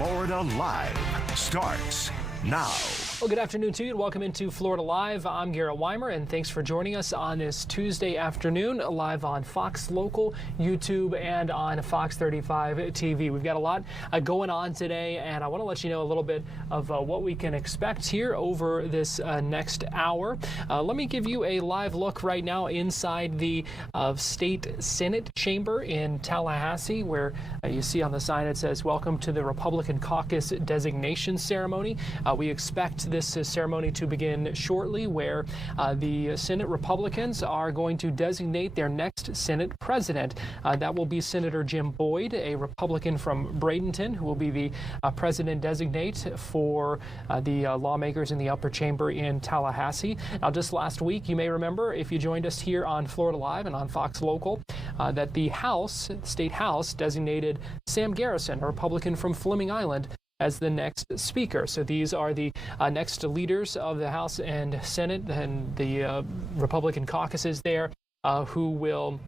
Florida Live starts now. Well, good afternoon to you and welcome into Florida Live. I'm Garrett Wymer and thanks for joining us on this Tuesday afternoon live on Fox Local, YouTube, and on Fox 35 TV. We've got a lot going on today, and I want to let you know a little bit of what we can expect here over this next hour. Let me give you a live look right now inside the State Senate chamber in Tallahassee, where you see on the sign it says, "Welcome to the Republican Caucus Designation Ceremony." We expect this ceremony to begin shortly, where the Senate Republicans are going to designate their next Senate president. That will be Senator Jim Boyd, a Republican from Bradenton, who will be the president designate for the lawmakers in the upper chamber in Tallahassee. Now, just last week, you may remember, if you joined us here on Florida Live and on Fox Local, that the State House designated Sam Garrison, a Republican from Fleming Island, as the next speaker. So these are the next leaders of the House and Senate and the Republican caucuses there who will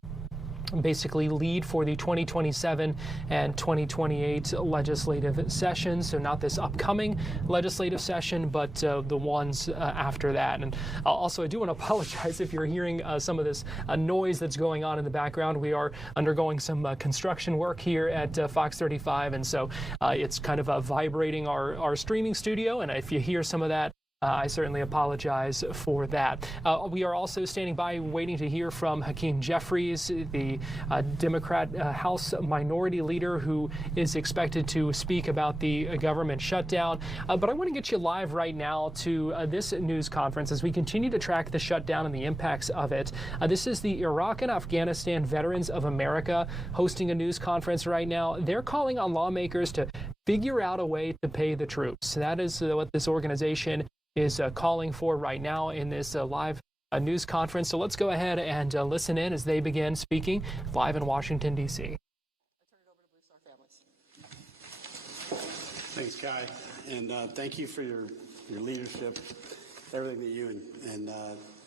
basically lead for the 2027 and 2028 legislative sessions. So not this upcoming legislative session, but the ones after that. And also, I do want to apologize if you're hearing some of this noise that's going on in the background. We are undergoing some construction work here at Fox 35, and so it's kind of vibrating our streaming studio. And if you hear some of that, I certainly apologize for that. We are also standing by waiting to hear from Hakeem Jeffries, the Democrat House Minority Leader, who is expected to speak about the government shutdown. But I want to get you live right now to this news conference as we continue to track the shutdown and the impacts of it. This is the Iraq and Afghanistan Veterans of America hosting a news conference right now. They're calling on lawmakers to figure out a way to pay the troops. That is what this organization is calling for right now in this live news conference. So let's go ahead and listen in as they begin speaking live in Washington, D.C. I turn it over to Blue Star Families. Thanks, Kai, and thank you for your leadership, everything that you and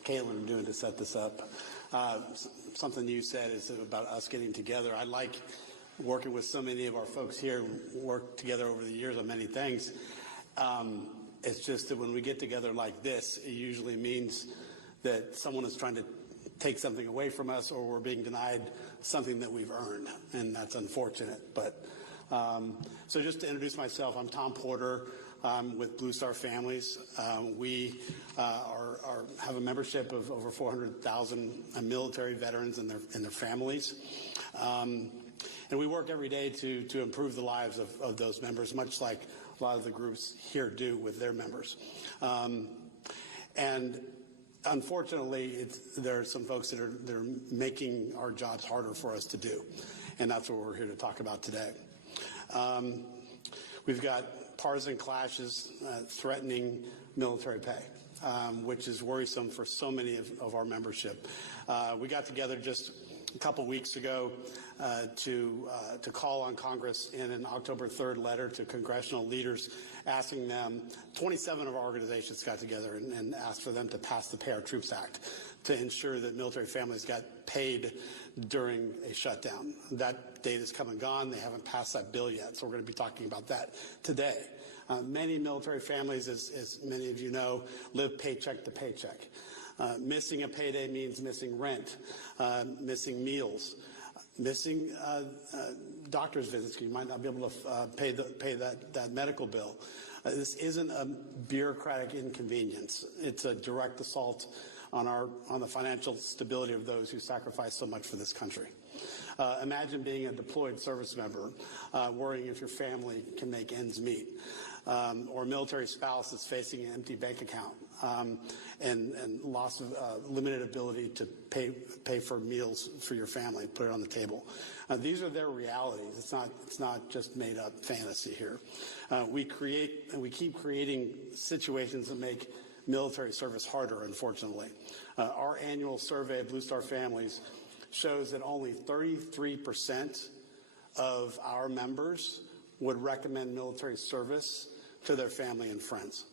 Caitlin are doing to set this up. Something you said is about us getting together. I like working with so many of our folks here, worked together over the years on many things. It's just that when we get together like this, it usually means that someone is trying to take something away from us, or we're being denied something that we've earned, and that's unfortunate. But so just to introduce myself, I'm Tom Porter. I'm with Blue Star Families. We have a membership of over 400,000 military veterans and their families. And we work every day to improve the lives of those members, much like a lot of the groups here do with their members. And unfortunately, there are some folks that are making our jobs harder for us to do. And that's what we're here to talk about today. We've got partisan clashes threatening military pay, which is worrisome for so many of our membership. We got together just a couple weeks ago to call on Congress in an October 3rd letter to congressional leaders, asking them, 27 of our organizations got together and asked for them to pass the Pay Our Troops Act to ensure that military families got paid during a shutdown. That date is come and gone. They haven't passed that bill yet, so we're going to be talking about that today. Many military families, as many of you know, live paycheck to paycheck. Missing a payday means missing rent, missing meals, missing doctor's visits. You might not be able to pay that medical bill. This isn't a bureaucratic inconvenience. It's a direct assault on the financial stability of those who sacrifice so much for this country. Imagine being a deployed service member, worrying if your family can make ends meet, or a military spouse that's facing an empty bank account and loss of limited ability to pay for meals for your family, put it on the table. These are their realities. It's not just made up fantasy here. We keep creating situations that make military service harder, unfortunately. Our annual survey of Blue Star Families shows that only 33% of our members would recommend military service to their family and friends.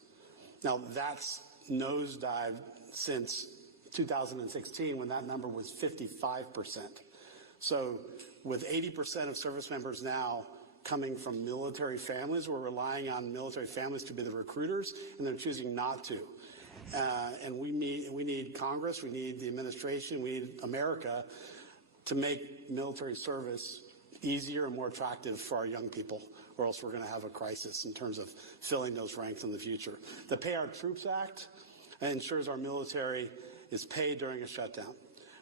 Now, that's nosedived since 2016, when that number was 55%. So with 80% of service members now coming from military families. We're relying on military families to be the recruiters, and they're choosing not to. And we need Congress, we need the administration, we need America to make military service easier and more attractive for our young people, or else we're going to have a crisis in terms of filling those ranks in the future. The Pay Our Troops Act ensures our military is paid during a shutdown.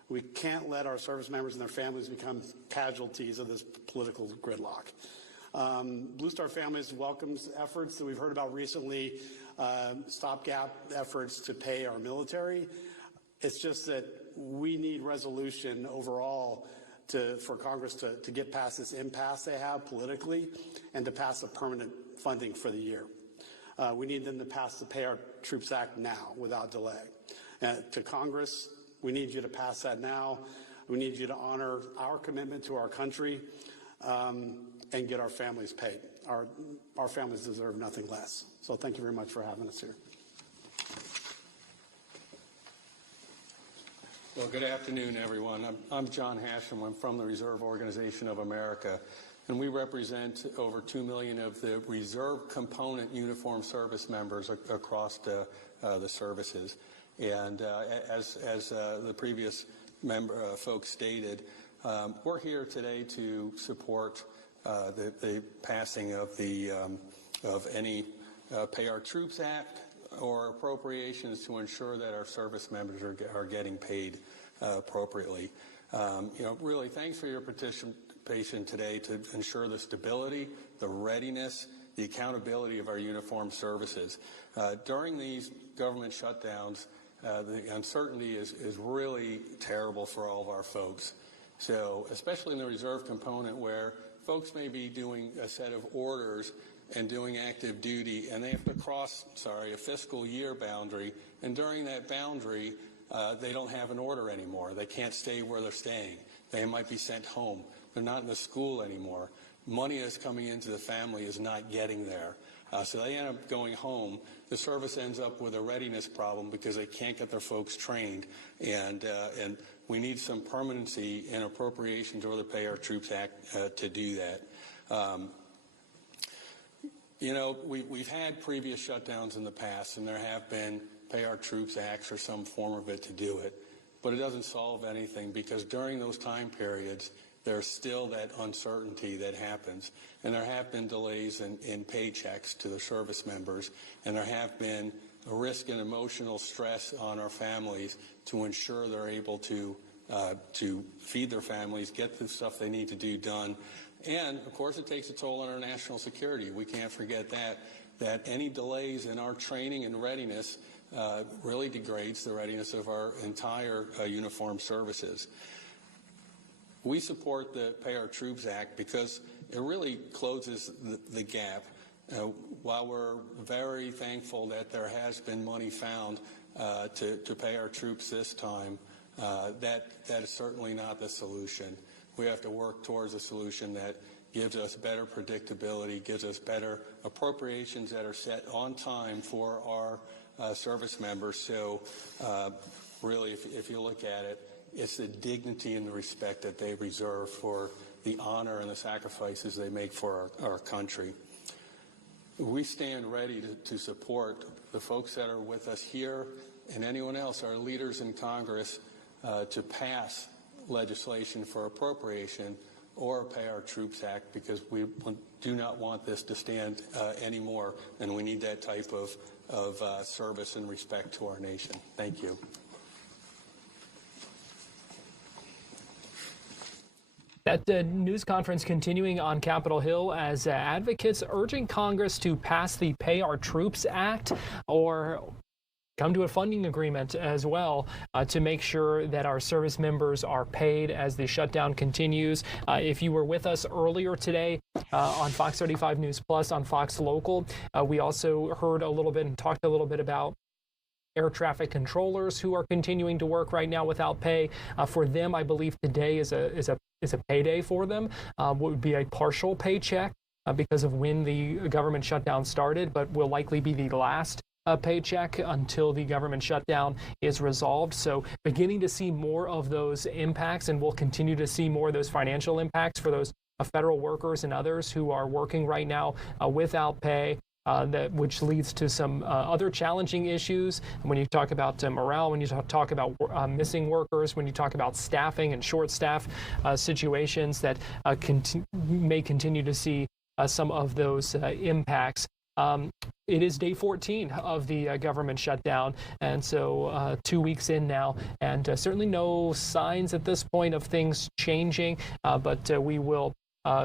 We can't let our service members and their families become casualties of this political gridlock. Blue Star Families welcomes efforts that we've heard about recently, stopgap efforts to pay our military. It's just that we need resolution overall for Congress to get past this impasse they have politically and to pass a permanent funding for the year. We need them to pass the Pay Our Troops Act now without delay. To Congress, we need you to pass that now. We need you to honor our commitment to our country and get our families paid. Our families deserve nothing less. So thank you very much for having us here. Well, good afternoon, everyone. I'm John Hashem. I'm from the Reserve Organization of America, and we represent over 2 million of the reserve component uniformed service members across the services. And as the previous folks stated, we're here today to support the passing of any Pay Our Troops Act or appropriations to ensure that our service members are getting paid appropriately. Really, thanks for your participation today to ensure the stability, the readiness, the accountability of our uniformed services. During these government shutdowns, the uncertainty is really terrible for all of our folks. So, especially in the reserve component where folks may be doing a set of orders and doing active duty, and they have to cross, a fiscal year boundary, and during that boundary, they don't have an order anymore. They can't stay where they're staying. They might be sent home. They're not in the school anymore. Money that's coming into the family is not getting there. So they end up going home. The service ends up with a readiness problem because they can't get their folks trained, and we need some permanency in appropriations or the Pay Our Troops Act to do that. We've had previous shutdowns in the past, and there have been Pay Our Troops Acts or some form of it to do it, but it doesn't solve anything because during those time periods, there's still that uncertainty that happens, and there have been delays in paychecks to the service members, and there have been a risk and emotional stress on our families to ensure they're able to feed their families, get the stuff they need to do done. And, of course, it takes a toll on our national security. We can't forget that any delays in our training and readiness really degrades the readiness of our entire uniformed services. We support the Pay Our Troops Act because it really closes the gap. While we're very thankful that there has been money found to pay our troops this time, that is certainly not the solution. We have to work towards a solution that gives us better predictability, gives us better appropriations that are set on time for our service members. So really, if you look at it, it's the dignity and the respect that they reserve for the honor and the sacrifices they make for our country. We stand ready to support the folks that are with us here and anyone else, our leaders in Congress, to pass legislation for appropriation or Pay Our Troops Act, because we do not want this to stand anymore, and we need that type of service and respect to our nation. Thank you. That news conference continuing on Capitol Hill as advocates urging Congress to pass the Pay Our Troops Act or come to a funding agreement as well to make sure that our service members are paid as the shutdown continues. If you were with us earlier today on Fox 35 News Plus on Fox Local, we also heard a little bit and talked a little bit about air traffic controllers who are continuing to work right now without pay. For them, I believe today is a payday for them. Would be a partial paycheck because of when the government shutdown started, but will likely be the last paycheck until the government shutdown is resolved. So beginning to see more of those impacts, and we'll continue to see more of those financial impacts for those federal workers and others who are working right now without pay. Which leads to some other challenging issues. When you talk about morale, when you talk about missing workers, when you talk about staffing and short staff situations that may continue to see some of those impacts. It is day 14 of the government shutdown, and so 2 weeks in now, and certainly no signs at this point of things changing, but we will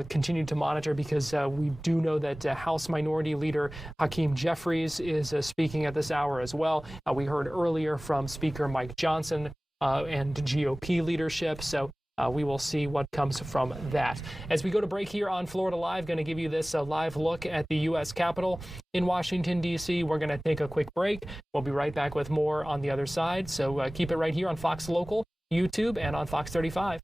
continue to monitor, because we do know that House Minority Leader Hakeem Jeffries is speaking at this hour as well. We heard earlier from Speaker Mike Johnson and GOP leadership, so we will see what comes from that. As we go to break here on Florida Live, going to give you this live look at the U.S. Capitol in Washington, D.C. We're going to take a quick break. We'll be right back with more on the other side, so keep it right here on Fox Local, YouTube, and on Fox 35.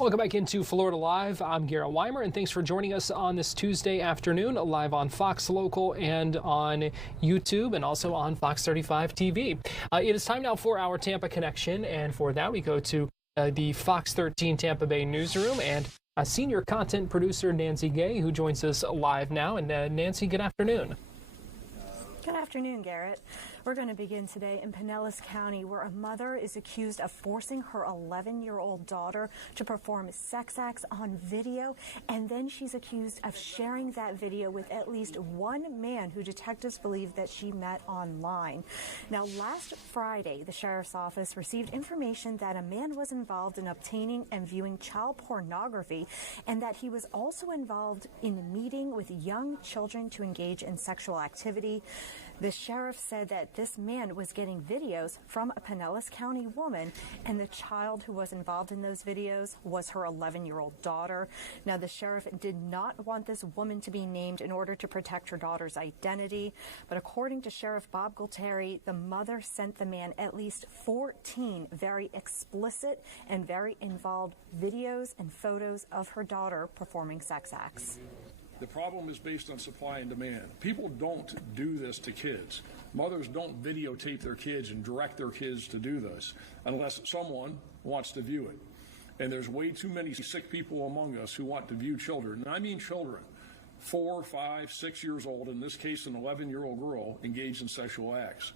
Welcome back into Florida Live. I'm Garrett Wymer, and thanks for joining us on this Tuesday afternoon, live on Fox Local and on YouTube, and also on Fox 35 TV. It is time now for our Tampa Connection, and for that we go to the Fox 13 Tampa Bay newsroom, and senior content producer Nancy Gay, who joins us live now. And Nancy, good afternoon. Good afternoon, Garrett. We're going to begin today in Pinellas County, where a mother is accused of forcing her 11-year-old daughter to perform sex acts on video, and then she's accused of sharing that video with at least one man who detectives believe that she met online. Now, last Friday, the sheriff's office received information that a man was involved in obtaining and viewing child pornography, and that he was also involved in meeting with young children to engage in sexual activity. The sheriff said that this man was getting videos from a Pinellas County woman, and the child who was involved in those videos was her 11-year-old daughter. Now, the sheriff did not want this woman to be named in order to protect her daughter's identity, but according to Sheriff Bob Gualtieri, the mother sent the man at least 14 very explicit and very involved videos and photos of her daughter performing sex acts. The problem is based on supply and demand. People don't do this to kids. Mothers don't videotape their kids and direct their kids to do this unless someone wants to view it. And there's way too many sick people among us who want to view children, and I mean children, 4, 5, 6 years old, in this case an 11-year-old girl, engaged in sexual acts.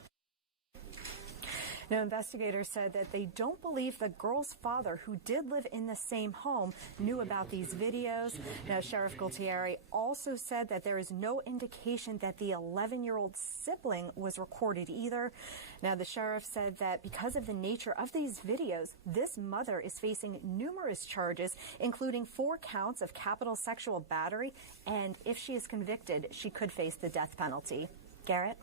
Now, investigators said that they don't believe the girl's father, who did live in the same home, knew about these videos. Now, Sheriff Gualtieri also said that there is no indication that the 11-year-old sibling was recorded either. Now, the sheriff said that because of the nature of these videos, this mother is facing numerous charges, including 4 counts of capital sexual battery, and if she is convicted, she could face the death penalty. Garrett?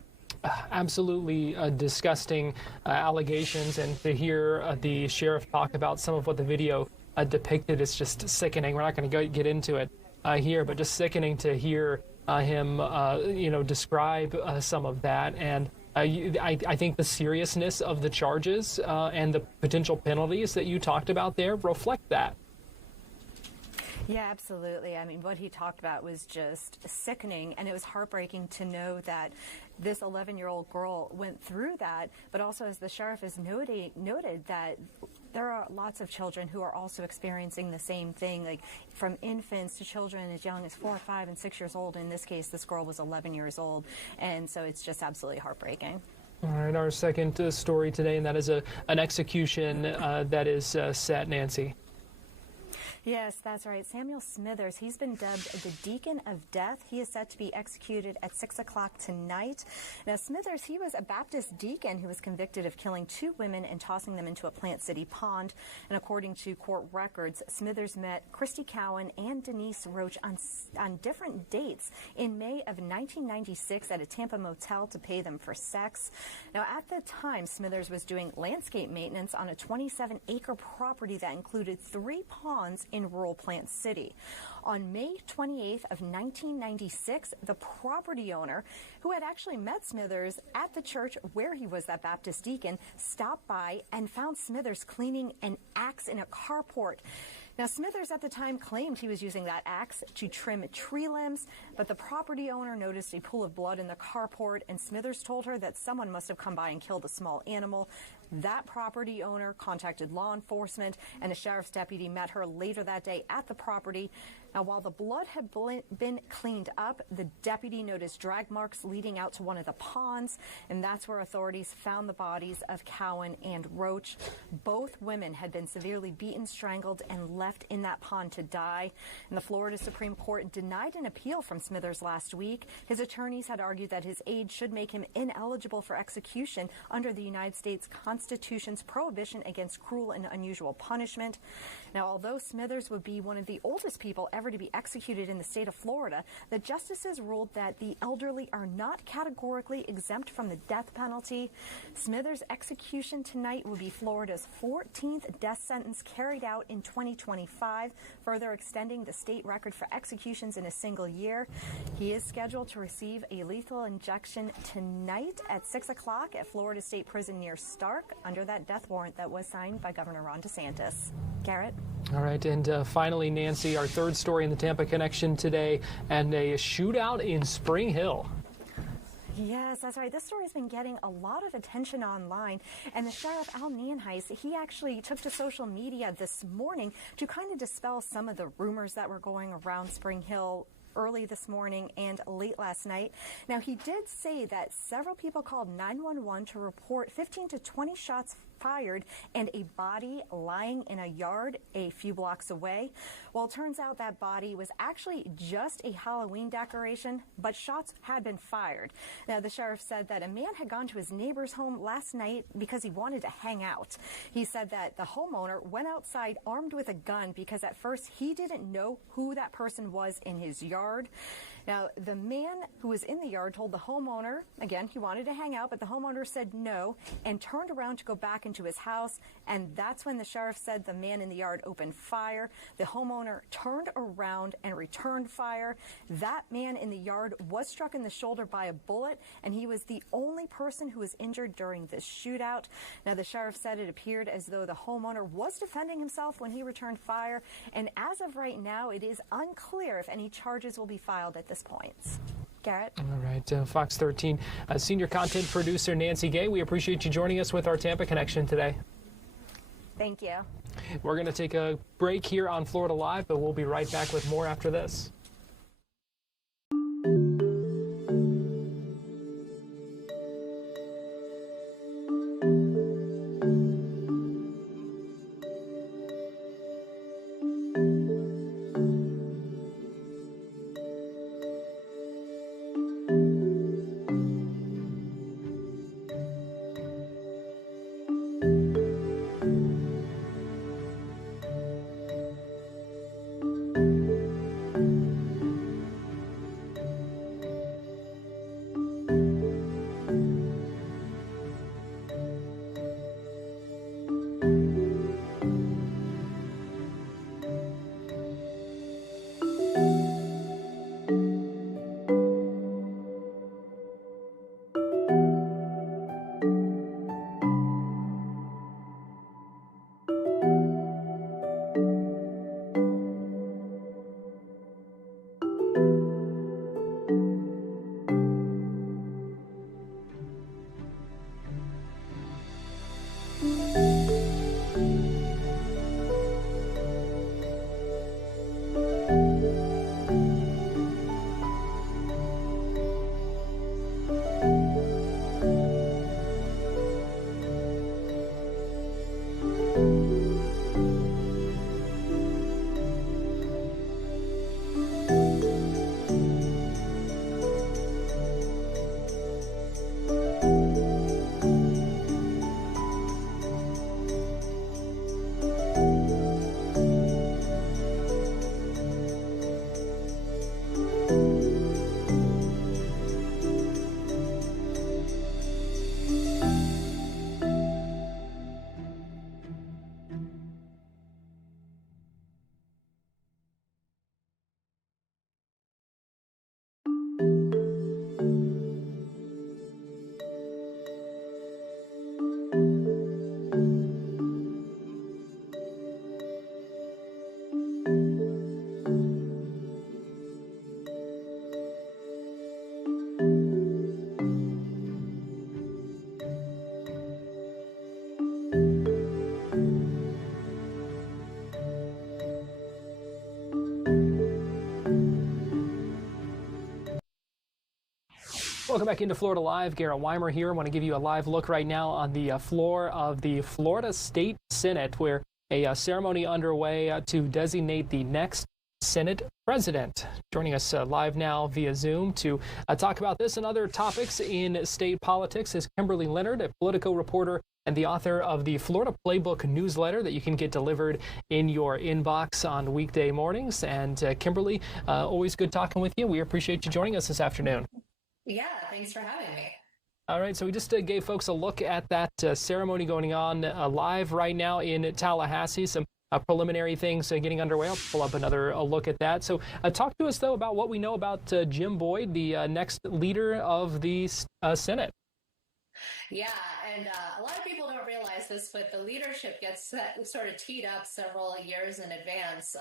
Absolutely disgusting allegations, and to hear the sheriff talk about some of what the video depicted is just sickening. We're not going to get into it here, but just sickening to hear him, describe some of that. And I think the seriousness of the charges and the potential penalties that you talked about there reflect that. Yeah, absolutely. I mean, what he talked about was just sickening, and it was heartbreaking to know that this 11-year-old girl went through that, but also, as the sheriff has noted that there are lots of children who are also experiencing the same thing, like from infants to children as young as 4, 5, and 6 years old. In this case, this girl was 11 years old, and so it's just absolutely heartbreaking. All right, our second story today, and that is an execution that is set, Nancy. Yes, that's right. Samuel Smithers, he's been dubbed the Deacon of Death. He is set to be executed at 6 o'clock tonight. Now, Smithers, he was a Baptist deacon who was convicted of killing 2 women and tossing them into a Plant City pond. And according to court records, Smithers met Christy Cowan and Denise Roach on different dates in May of 1996 at a Tampa motel to pay them for sex. Now, at the time, Smithers was doing landscape maintenance on a 27-acre property that included 3 ponds in rural Plant City. On May 28th of 1996, the property owner, who had actually met Smithers at the church where he was that Baptist deacon, stopped by and found Smithers cleaning an axe in a carport. Now, Smithers at the time claimed he was using that axe to trim tree limbs, but the property owner noticed a pool of blood in the carport, and Smithers told her that someone must have come by and killed a small animal. That property owner contacted law enforcement, and a sheriff's deputy met her later that day at the property. Now, while the blood had been cleaned up, the deputy noticed drag marks leading out to one of the ponds, and that's where authorities found the bodies of Cowan and Roach. Both women had been severely beaten, strangled, and left in that pond to die. And the Florida Supreme Court denied an appeal from Smithers last week. His attorneys had argued that his age should make him ineligible for execution under the United States Constitution's prohibition against cruel and unusual punishment. Now, although Smithers would be one of the oldest people ever to be executed in the state of Florida, the justices ruled that the elderly are not categorically exempt from the death penalty. Smithers' execution tonight will be Florida's 14th death sentence carried out in 2025, further extending the state record for executions in a single year. He is scheduled to receive a lethal injection tonight at 6 o'clock at Florida State Prison near Stark under that death warrant that was signed by Governor Ron DeSantis. Garrett? All right, and finally, Nancy, our third story in the Tampa Connection today, and a shootout in Spring Hill. Yes, that's right. This story has been getting a lot of attention online, and the sheriff, Al Nienhuis, he actually took to social media this morning to kind of dispel some of the rumors that were going around Spring Hill early this morning and late last night. Now, he did say that several people called 911 to report 15 to 20 shots fired and a body lying in a yard a few blocks away. Well, it turns out that body was actually just a Halloween decoration, but shots had been fired. Now, the sheriff said that a man had gone to his neighbor's home last night because he wanted to hang out. He said that the homeowner went outside armed with a gun because at first he didn't know who that person was in his yard. Now, the man who was in the yard told the homeowner, again, he wanted to hang out, but the homeowner said no and turned around to go back into his house. And that's when the sheriff said the man in the yard opened fire. The homeowner turned around and returned fire. That man in the yard was struck in the shoulder by a bullet, and he was the only person who was injured during this shootout. Now, the sheriff said it appeared as though the homeowner was defending himself when he returned fire. And as of right now, it is unclear if any charges will be filed at this point. Garrett? All right, Fox 13 senior content producer Nancy Gay, we appreciate you joining us with our Tampa Connection today. Thank you. We're going to take a break here on Florida Live, but we'll be right back with more after this. Welcome back into Florida Live. Garrett Wymer here. I want to give you a live look right now on the floor of the Florida State Senate, where a ceremony underway to designate the next Senate president. Joining us live now via Zoom to talk about this and other topics in state politics is Kimberly Leonard, a Politico reporter and the author of the Florida Playbook newsletter that you can get delivered in your inbox on weekday mornings. And Kimberly, always good talking with you. We appreciate you joining us this afternoon. Yeah, thanks for having me. All right, so we just gave folks a look at that ceremony going on live right now in Tallahassee. Some preliminary things getting underway. I'll pull up another look at that. So talk to us, though, about what we know about Jim Boyd, the next leader of the Senate. Yeah, and a lot of people don't realize this, but the leadership gets sort of teed up several years in advance.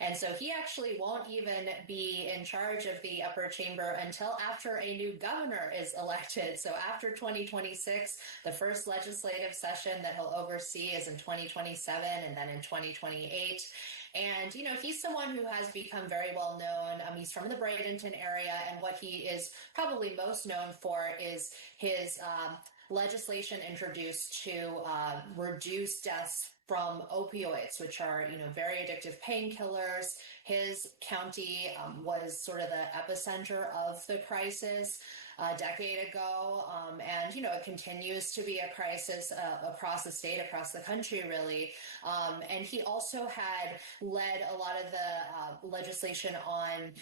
And so he actually won't even be in charge of the upper chamber until after a new governor is elected. So after 2026, the first legislative session that he'll oversee is in 2027 and then in 2028. And, you know, he's someone who has become very well known. He's from the Bradenton area, and what he is probably most known for is his legislation introduced to reduce deaths from opioids, which are, you know, very addictive painkillers. His county was sort of the epicenter of the crisis a decade ago. And, you know, it continues to be a crisis across the state, across the country, really. And he also had led a lot of the legislation on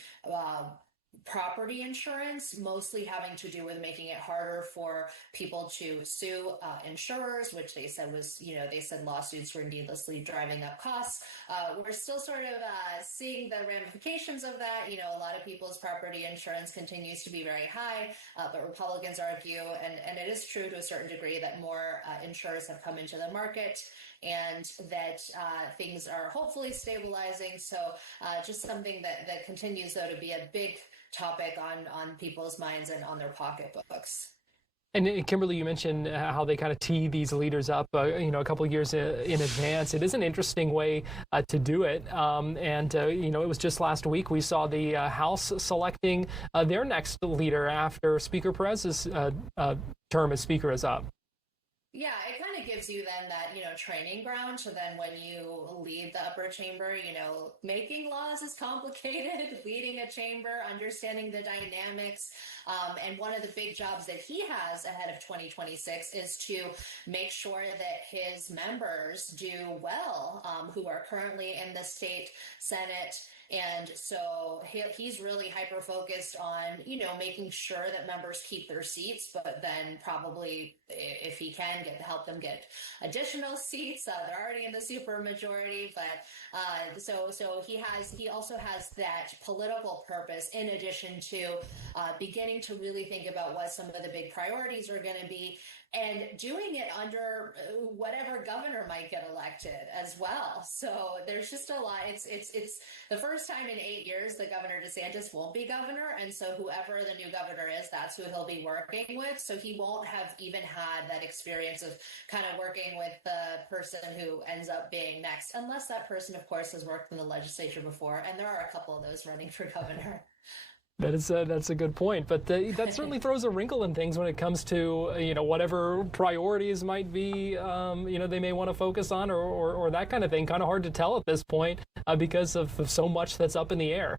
property insurance, mostly having to do with making it harder for people to sue insurers, which they said was, they said lawsuits were needlessly driving up costs. We're still sort of seeing the ramifications of that. A lot of people's property insurance continues to be very high, but Republicans argue, and it is true to a certain degree, that more insurers have come into the market and that things are hopefully stabilizing. So just something that continues, though, to be a big topic on people's minds and on their pocketbooks. And Kimberly, you mentioned how they kind of tee these leaders up, a couple of years in advance. It is an interesting way to do it. It was just last week we saw the House selecting their next leader after Speaker Perez's term as Speaker is up. Yeah, it kind of gives you then that, training ground. So then when you lead the upper chamber, making laws is complicated, leading a chamber, understanding the dynamics. And one of the big jobs that he has ahead of 2026 is to make sure that his members do well, who are currently in the state Senate. And so he's really hyper-focused on, making sure that members keep their seats, but then probably, if he can, help them get additional seats. They're already in the supermajority, but so he also has that political purpose in addition to beginning to really think about what some of the big priorities are going to be, and doing it under whatever governor might get elected as well. So there's just a lot. It's the first time in 8 years that Governor DeSantis won't be governor, and so whoever the new governor is, that's who he'll be working with. So he won't have even had that experience of kind of working with the person who ends up being next, unless that person, of course, has worked in the legislature before, and there are a couple of those running for governor. That's a good point, but that certainly throws a wrinkle in things when it comes to whatever priorities might be they may want to focus on or that kind of thing. Kind of hard to tell at this point because of so much that's up in the air.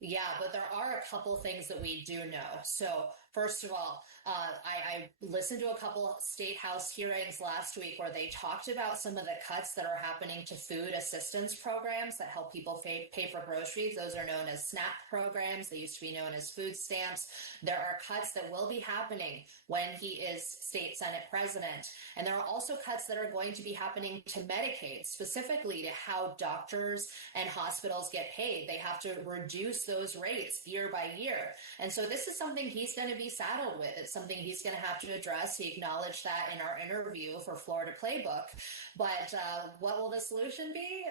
Yeah, but there are a couple things that we do know. So first of all, I listened to a couple state house hearings last week where they talked about some of the cuts that are happening to food assistance programs that help people pay for groceries. Those are known as SNAP programs. They used to be known as food stamps. There are cuts that will be happening when he is state Senate president. And there are also cuts that are going to be happening to Medicaid, specifically to how doctors and hospitals get paid. They have to reduce those rates year by year. And so this is something he's going to be saddled with. It's something he's going to have to address. He acknowledged that in our interview for Florida Playbook. But what will the solution be?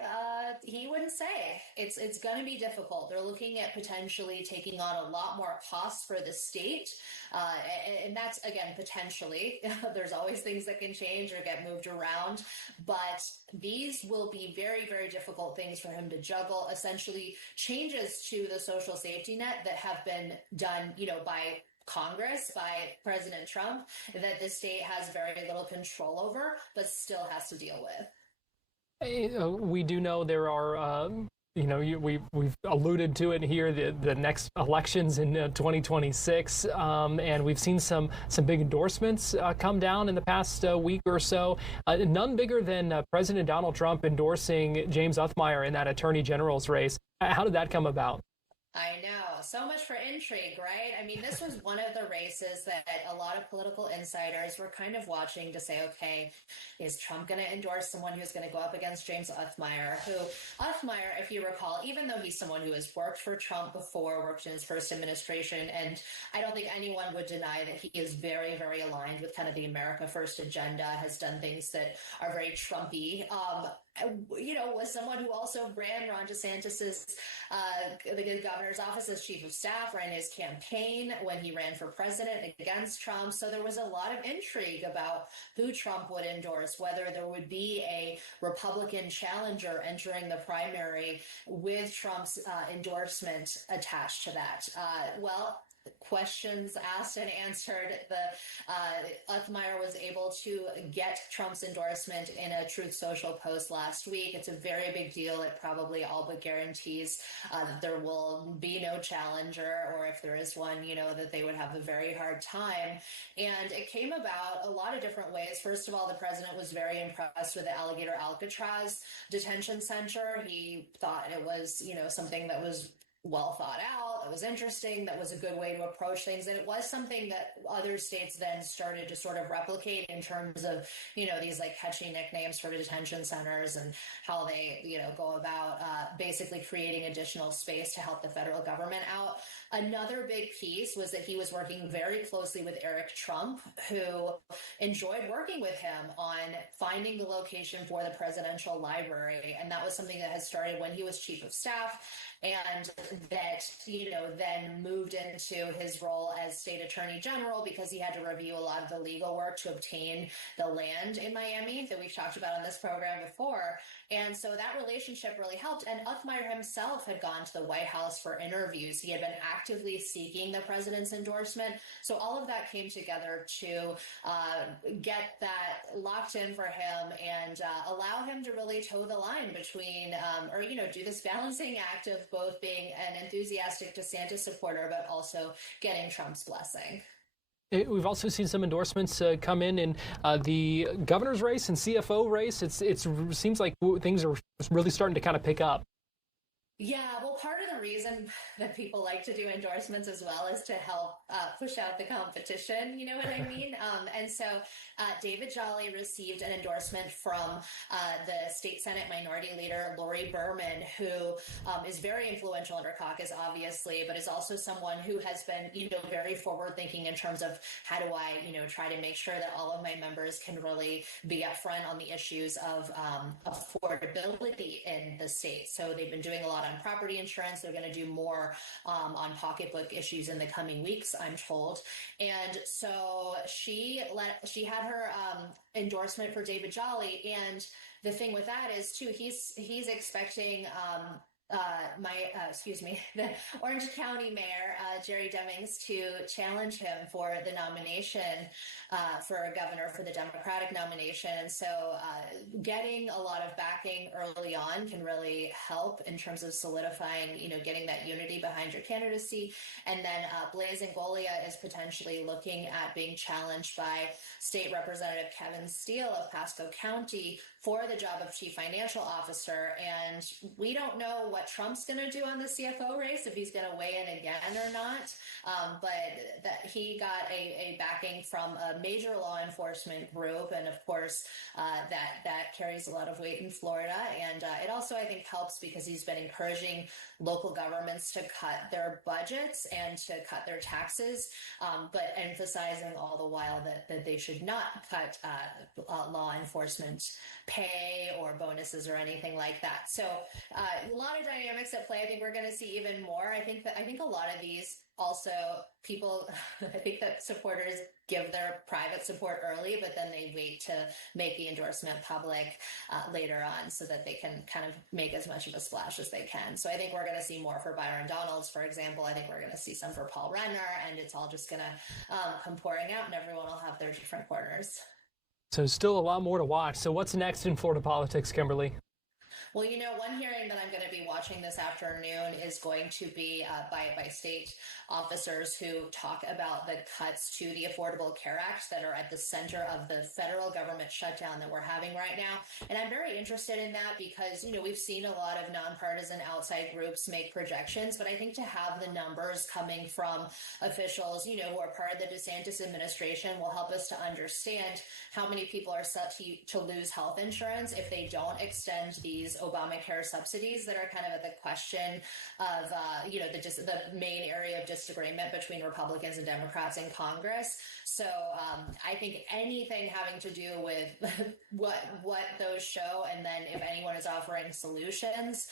He wouldn't say. It's going to be difficult. They're looking at potentially taking on a lot more costs for the state. And that's, again, potentially. There's always things that can change or get moved around. But these will be very, very difficult things for him to juggle. Essentially, changes to the social safety net that have been done, by Congress, by President Trump, that the state has very little control over, but still has to deal with. We do know there are, we've alluded to it here, the next elections in 2026, and we've seen some big endorsements come down in the past week or so. None bigger than President Donald Trump endorsing James Othmeyer in that Attorney General's race. How did that come about? I know. So much for intrigue, right? I mean, this was one of the races that a lot of political insiders were kind of watching to say, okay, is Trump going to endorse someone who's going to go up against James Othmeyer? Othmeyer, if you recall, even though he's someone who has worked for Trump before, worked in his first administration, and I don't think anyone would deny that he is very, very aligned with kind of the America First agenda, has done things that are very Trumpy. Was someone who also ran Ron DeSantis's, the governor's office as chief of staff, ran his campaign when he ran for president against Trump. So there was a lot of intrigue about who Trump would endorse, whether there would be a Republican challenger entering the primary with Trump's endorsement attached to that. Questions asked and answered. Othmeyer was able to get Trump's endorsement in a Truth Social post last week. It's a very big deal. It probably all but guarantees that there will be no challenger, or if there is one, that they would have a very hard time. And it came about a lot of different ways. First of all, the president was very impressed with the Alligator Alcatraz detention center. He thought it was, something that was well thought out, that was interesting, that was a good way to approach things. And it was something that other states then started to sort of replicate in terms of, these like catchy nicknames for detention centers and how they, go about basically creating additional space to help the federal government out. Another big piece was that he was working very closely with Eric Trump, who enjoyed working with him on finding the location for the presidential library. And that was something that had started when he was chief of staff, and that, then moved into his role as state attorney general because he had to review a lot of the legal work to obtain the land in Miami that we've talked about on this program before. And so that relationship really helped. And Wymer himself had gone to the White House for interviews. He had been actively seeking the president's endorsement. So all of that came together to get that locked in for him and allow him to really toe the line between, do this balancing act of both being an enthusiastic DeSantis supporter, but also getting Trump's blessing. We've also seen some endorsements come in the governor's race and CFO race. It seems like things are really starting to kind of pick up. Yeah, well, part of the reason that people like to do endorsements as well is to help push out the competition, you know what I mean? And so David Jolly received an endorsement from the state Senate Minority Leader Lori Berman, who is very influential in her caucus, obviously, but is also someone who has been, very forward-thinking in terms of how do I, try to make sure that all of my members can really be upfront on the issues of affordability in the state. So they've been doing a lot on property insurance. They're going to do more on pocketbook issues in the coming weeks, I'm told. And so she had her endorsement for David Jolly. And the thing with that is too, he's expecting the Orange County Mayor, Jerry Demings, to challenge him for the nomination for governor for the Democratic nomination. And so getting a lot of backing early on can really help in terms of solidifying, getting that unity behind your candidacy. And then Blaise Ngolia is potentially looking at being challenged by State Representative Kevin Steele of Pasco County for the job of chief financial officer. And we don't know what Trump's going to do on the CFO race, if he's going to weigh in again or not. But that he got a backing from a major law enforcement group. And of course, that carries a lot of weight in Florida. And it also, I think, helps because he's been encouraging local governments to cut their budgets and to cut their taxes, but emphasizing all the while that they should not cut law enforcement pay or bonuses or anything like that. So a lot of dynamics at play. I think we're going to see even more. I think a lot of these also people, I think that supporters give their private support early, but then they wait to make the endorsement public later on so that they can kind of make as much of a splash as they can. So I think we're going to see more for Byron Donalds, for example. I think we're going to see some for Paul Renner, and it's all just going to come pouring out, and everyone will have their different corners. So still a lot more to watch. So what's next in Florida politics, Kimberly? Well, one hearing that I'm going to be watching this afternoon is going to be by state officers who talk about the cuts to the Affordable Care Act that are at the center of the federal government shutdown that we're having right now. And I'm very interested in that because, we've seen a lot of nonpartisan outside groups make projections, but I think to have the numbers coming from officials, who are part of the DeSantis administration will help us to understand how many people are set to lose health insurance if they don't extend these Obamacare subsidies that are kind of at the question of, the main area of disagreement between Republicans and Democrats in Congress. So I think anything having to do with what those show, and then if anyone is offering solutions,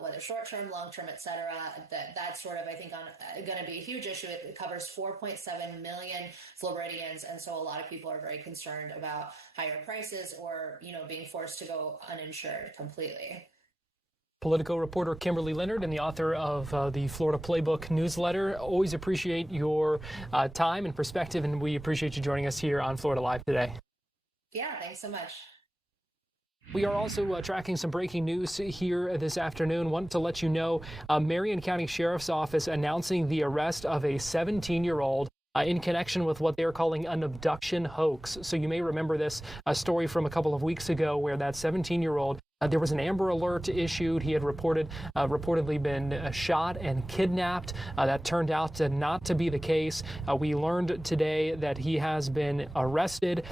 whether short-term, long-term, et cetera, that's sort of, I think, going to be a huge issue. It covers 4.7 million Floridians, and so a lot of people are very concerned about higher prices or, being forced to go uninsured completely. Political reporter Kimberly Leonard and the author of the Florida Playbook newsletter. Always appreciate your time and perspective, and we appreciate you joining us here on Florida Live today. Yeah, thanks so much. We are also tracking some breaking news here this afternoon. Want to let you know, Marion County Sheriff's Office announcing the arrest of a 17-year-old in connection with what they're calling an abduction hoax. So you may remember this story from a couple of weeks ago where that 17-year-old There was an Amber Alert issued. He had reportedly been shot and kidnapped. That turned out not to be the case. We learned today that he has been arrested,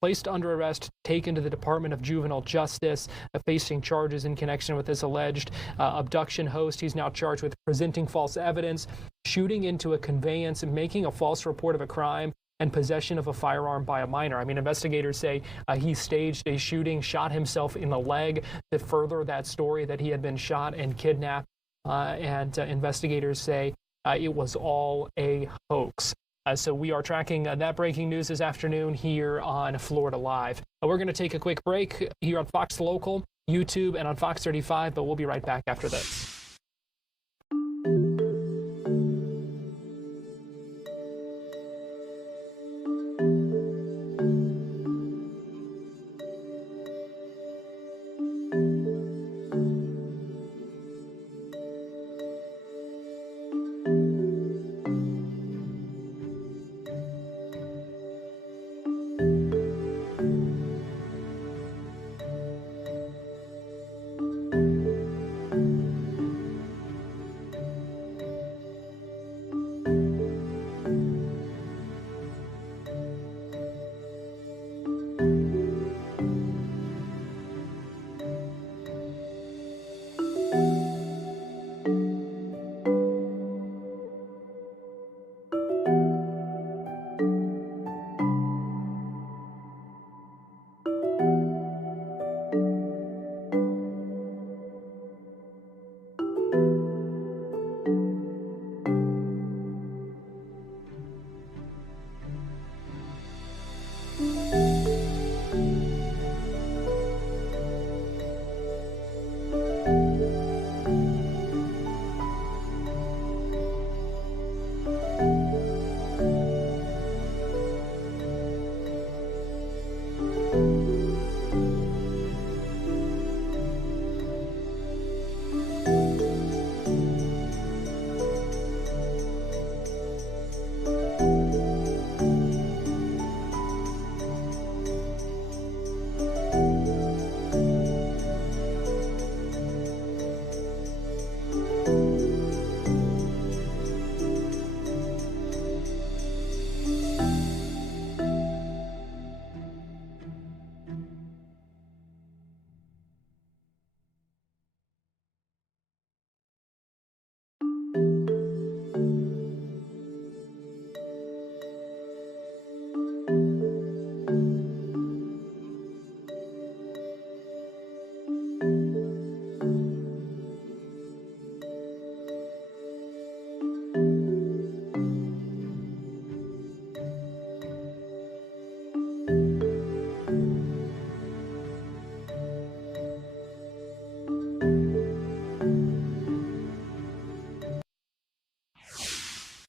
placed under arrest, taken to the Department of Juvenile Justice, facing charges in connection with this alleged abduction host. He's now charged with presenting false evidence, shooting into a conveyance, making a false report of a crime, and possession of a firearm by a minor. I mean, investigators say he staged a shooting, shot himself in the leg to further that story that he had been shot and kidnapped. Investigators say it was all a hoax. So we are tracking that breaking news this afternoon here on Florida Live. We're going to take a quick break here on Fox Local, YouTube, and on Fox 35, but we'll be right back after this.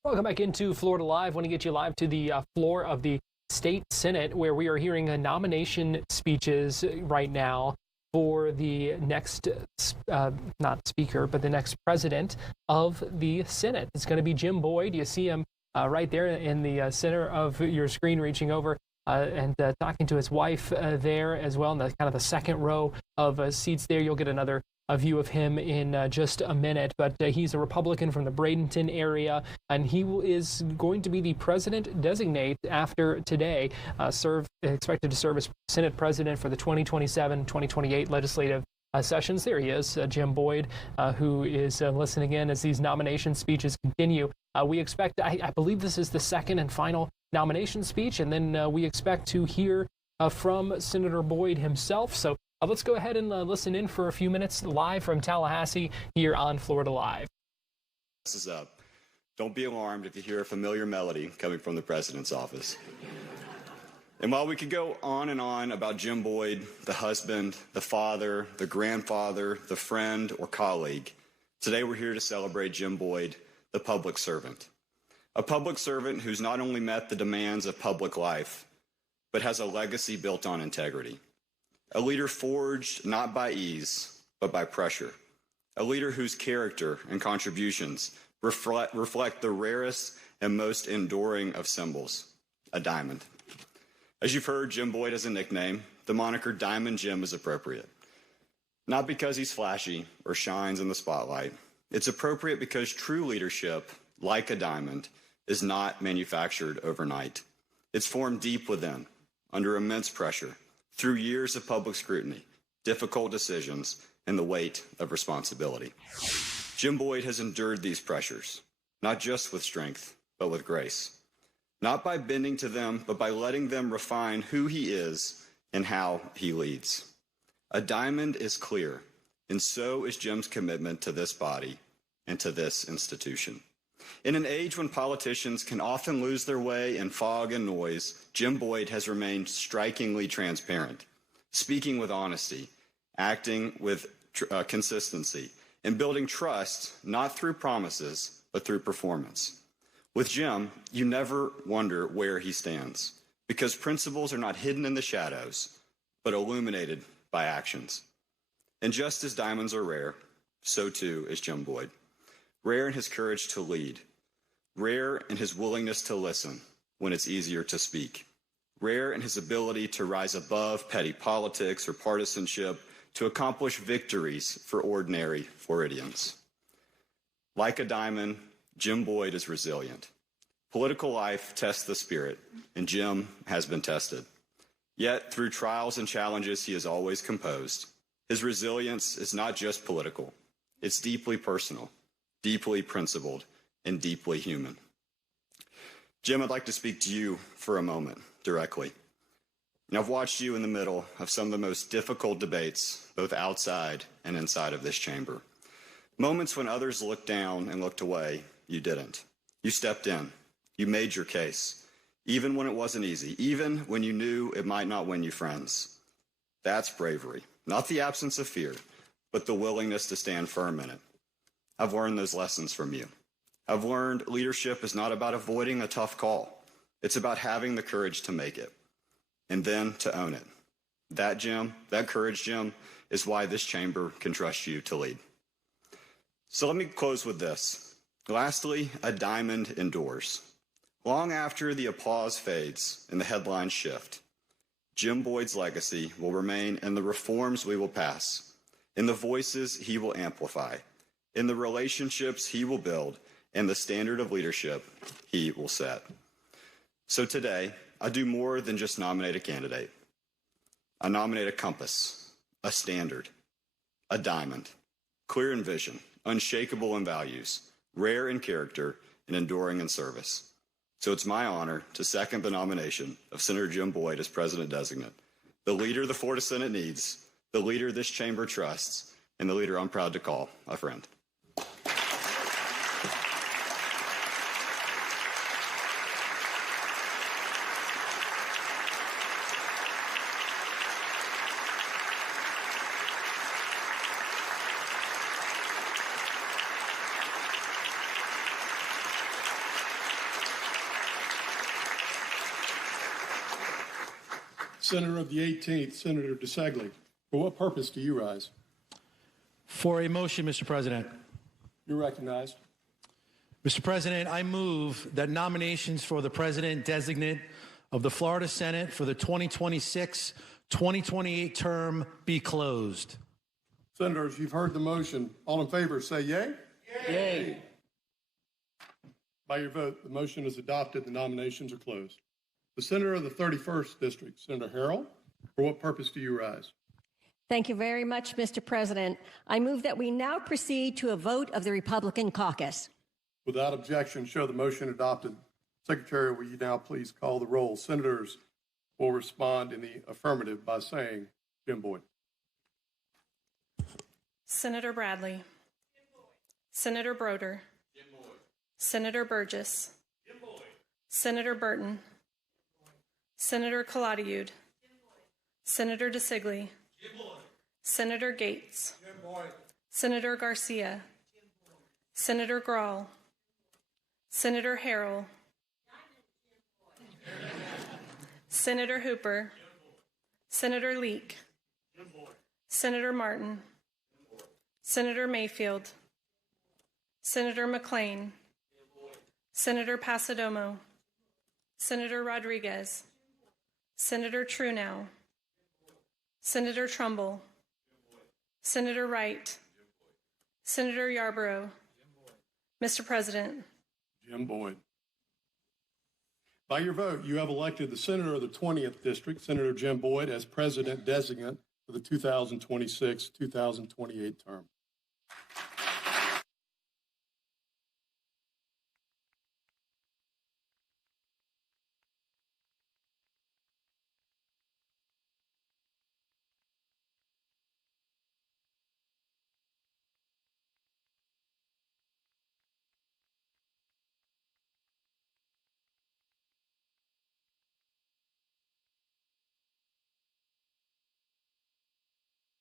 Welcome back into Florida Live. I want to get you live to the floor of the State Senate, where we are hearing nomination speeches right now for the next, not speaker, but the next president of the Senate. It's going to be Jim Boyd. You see him right there in the center of your screen, reaching over and talking to his wife there as well, in the kind of the second row of seats there. You'll get another view of him in just a minute, but he's a Republican from the Bradenton area, and he is going to be the president designate after today, expected to serve as Senate president for the 2027-2028 legislative sessions. There he is, Jim Boyd, who is listening in as these nomination speeches continue. We expect, I believe this is the second and final nomination speech, and then we expect to hear from Senator Boyd himself. So let's go ahead and listen in for a few minutes live from Tallahassee here on Florida Live. This is up. Don't be alarmed if you hear a familiar melody coming from the president's office. And while we could go on and on about Jim Boyd, the husband, the father, the grandfather, the friend, or colleague, today we're here to celebrate Jim Boyd, the public servant. A public servant who's not only met the demands of public life, but has a legacy built on integrity. A leader forged not by ease, but by pressure. A leader whose character and contributions reflect the rarest and most enduring of symbols, a diamond. As you've heard, Jim Boyd has a nickname. The moniker Diamond Jim is appropriate. Not because he's flashy or shines in the spotlight. It's appropriate because true leadership, like a diamond, is not manufactured overnight. It's formed deep within, under immense pressure, through years of public scrutiny, difficult decisions, and the weight of responsibility. Jim Boyd has endured these pressures, not just with strength, but with grace. Not by bending to them, but by letting them refine who he is and how he leads. A diamond is clear, and so is Jim's commitment to this body and to this institution. In an age when politicians can often lose their way in fog and noise, Jim Boyd has remained strikingly transparent, speaking with honesty, acting with consistency, and building trust not through promises, but through performance. With Jim, you never wonder where he stands, because principles are not hidden in the shadows, but illuminated by actions. And just as diamonds are rare, so too is Jim Boyd. Rare in his courage to lead, rare in his willingness to listen when it's easier to speak, rare in his ability to rise above petty politics or partisanship to accomplish victories for ordinary Floridians. Like a diamond, Jim Boyd is resilient. Political life tests the spirit, and Jim has been tested. Yet, through trials and challenges, he is always composed. His resilience is not just political. It's deeply personal, deeply principled, and deeply human. Jim, I'd like to speak to you for a moment directly. And I've watched you in the middle of some of the most difficult debates, both outside and inside of this chamber. Moments when others looked down and looked away, you didn't. You stepped in. You made your case, even when it wasn't easy, even when you knew it might not win you friends. That's bravery, not the absence of fear, but the willingness to stand firm in it. I've learned those lessons from you. I've learned leadership is not about avoiding a tough call. It's about having the courage to make it and then to own it. That courage, Jim, is why this chamber can trust you to lead. So let me close with this. Lastly, a diamond endures. Long after the applause fades and the headlines shift, Jim Boyd's legacy will remain in the reforms we will pass, in the voices he will amplify, in the relationships he will build, and the standard of leadership he will set. So today, I do more than just nominate a candidate. I nominate a compass, a standard, a diamond, clear in vision, unshakable in values, rare in character, and enduring in service. So it's my honor to second the nomination of Senator Jim Boyd as President-designate, the leader the Florida Senate needs, the leader this chamber trusts, and the leader I'm proud to call a friend. Senator of the 18th, Senator DeSegli. For what purpose do you rise? For a motion, Mr. President. You're recognized. Mr. President, I move that nominations for the President-designate of the Florida Senate for the 2026-2028 term be closed. Senators, you've heard the motion. All in favor, say yay. Yay. By your vote, the motion is adopted. The nominations are closed. The Senator of the 31st District, Senator Harrell. For what purpose do you rise? Thank you very much, Mr. President. I move that we now proceed to a vote of the Republican caucus. Without objection, show the motion adopted. Secretary, will you now please call the roll? Senators will respond in the affirmative by saying Jim Boyd. Senator Bradley. Senator Broder. Senator Burgess. Senator Burton. Senator Kaladiud. Senator DeSigli. Senator Gates. Senator Garcia. Senator Grahl. Senator Harrell. Senator Hooper. Senator Leek. Senator Martin. Senator Mayfield. Senator McClain. Senator Pasadomo. Senator Rodriguez. Senator Truenow. Senator Trumbull. Senator Wright, Senator Yarborough, Mr. President. Jim Boyd. By your vote, you have elected the Senator of the 20th District, Senator Jim Boyd, as President Designate for the 2026-2028 term.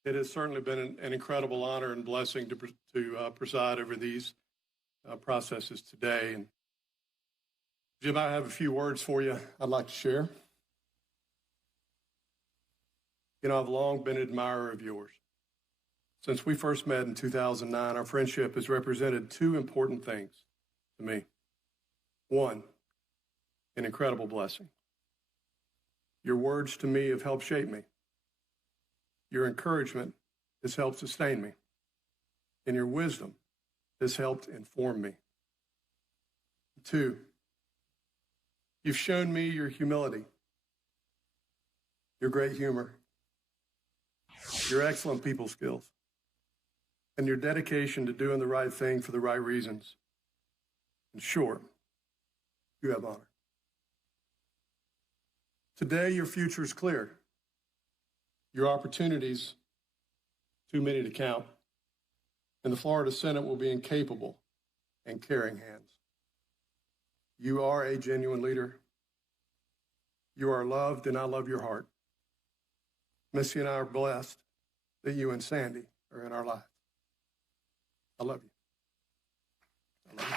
It has certainly been an incredible honor and blessing to preside over these processes today. And Jim, I have a few words for you I'd like to share. You know, I've long been an admirer of yours. Since we first met in 2009, our friendship has represented two important things to me. One, an incredible blessing. Your words to me have helped shape me. Your encouragement has helped sustain me, and your wisdom has helped inform me. Two, you've shown me your humility, your great humor, your excellent people skills, and your dedication to doing the right thing for the right reasons. In short, you have honor. Today, your future is clear. Your opportunities, too many to count, and the Florida Senate will be in capable and caring hands. You are a genuine leader. You are loved, and I love your heart. Missy and I are blessed that you and Sandy are in our lives. I love you. I love you.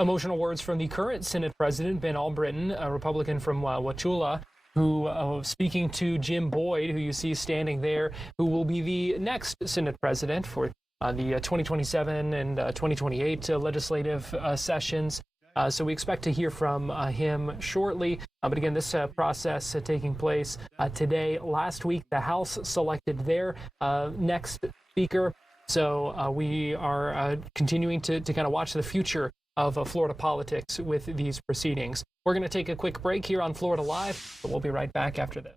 Emotional words from the current Senate President, Ben Albritton, a Republican from Wauchula, who speaking to Jim Boyd, who you see standing there, who will be the next Senate President for the 2027 and 2028 legislative sessions. So we expect to hear from him shortly. But again, this process taking place today. Last week, the House selected their next speaker. So we are continuing to kind of watch the future of Florida politics with these proceedings. We're going to take a quick break here on Florida Live, but we'll be right back after this.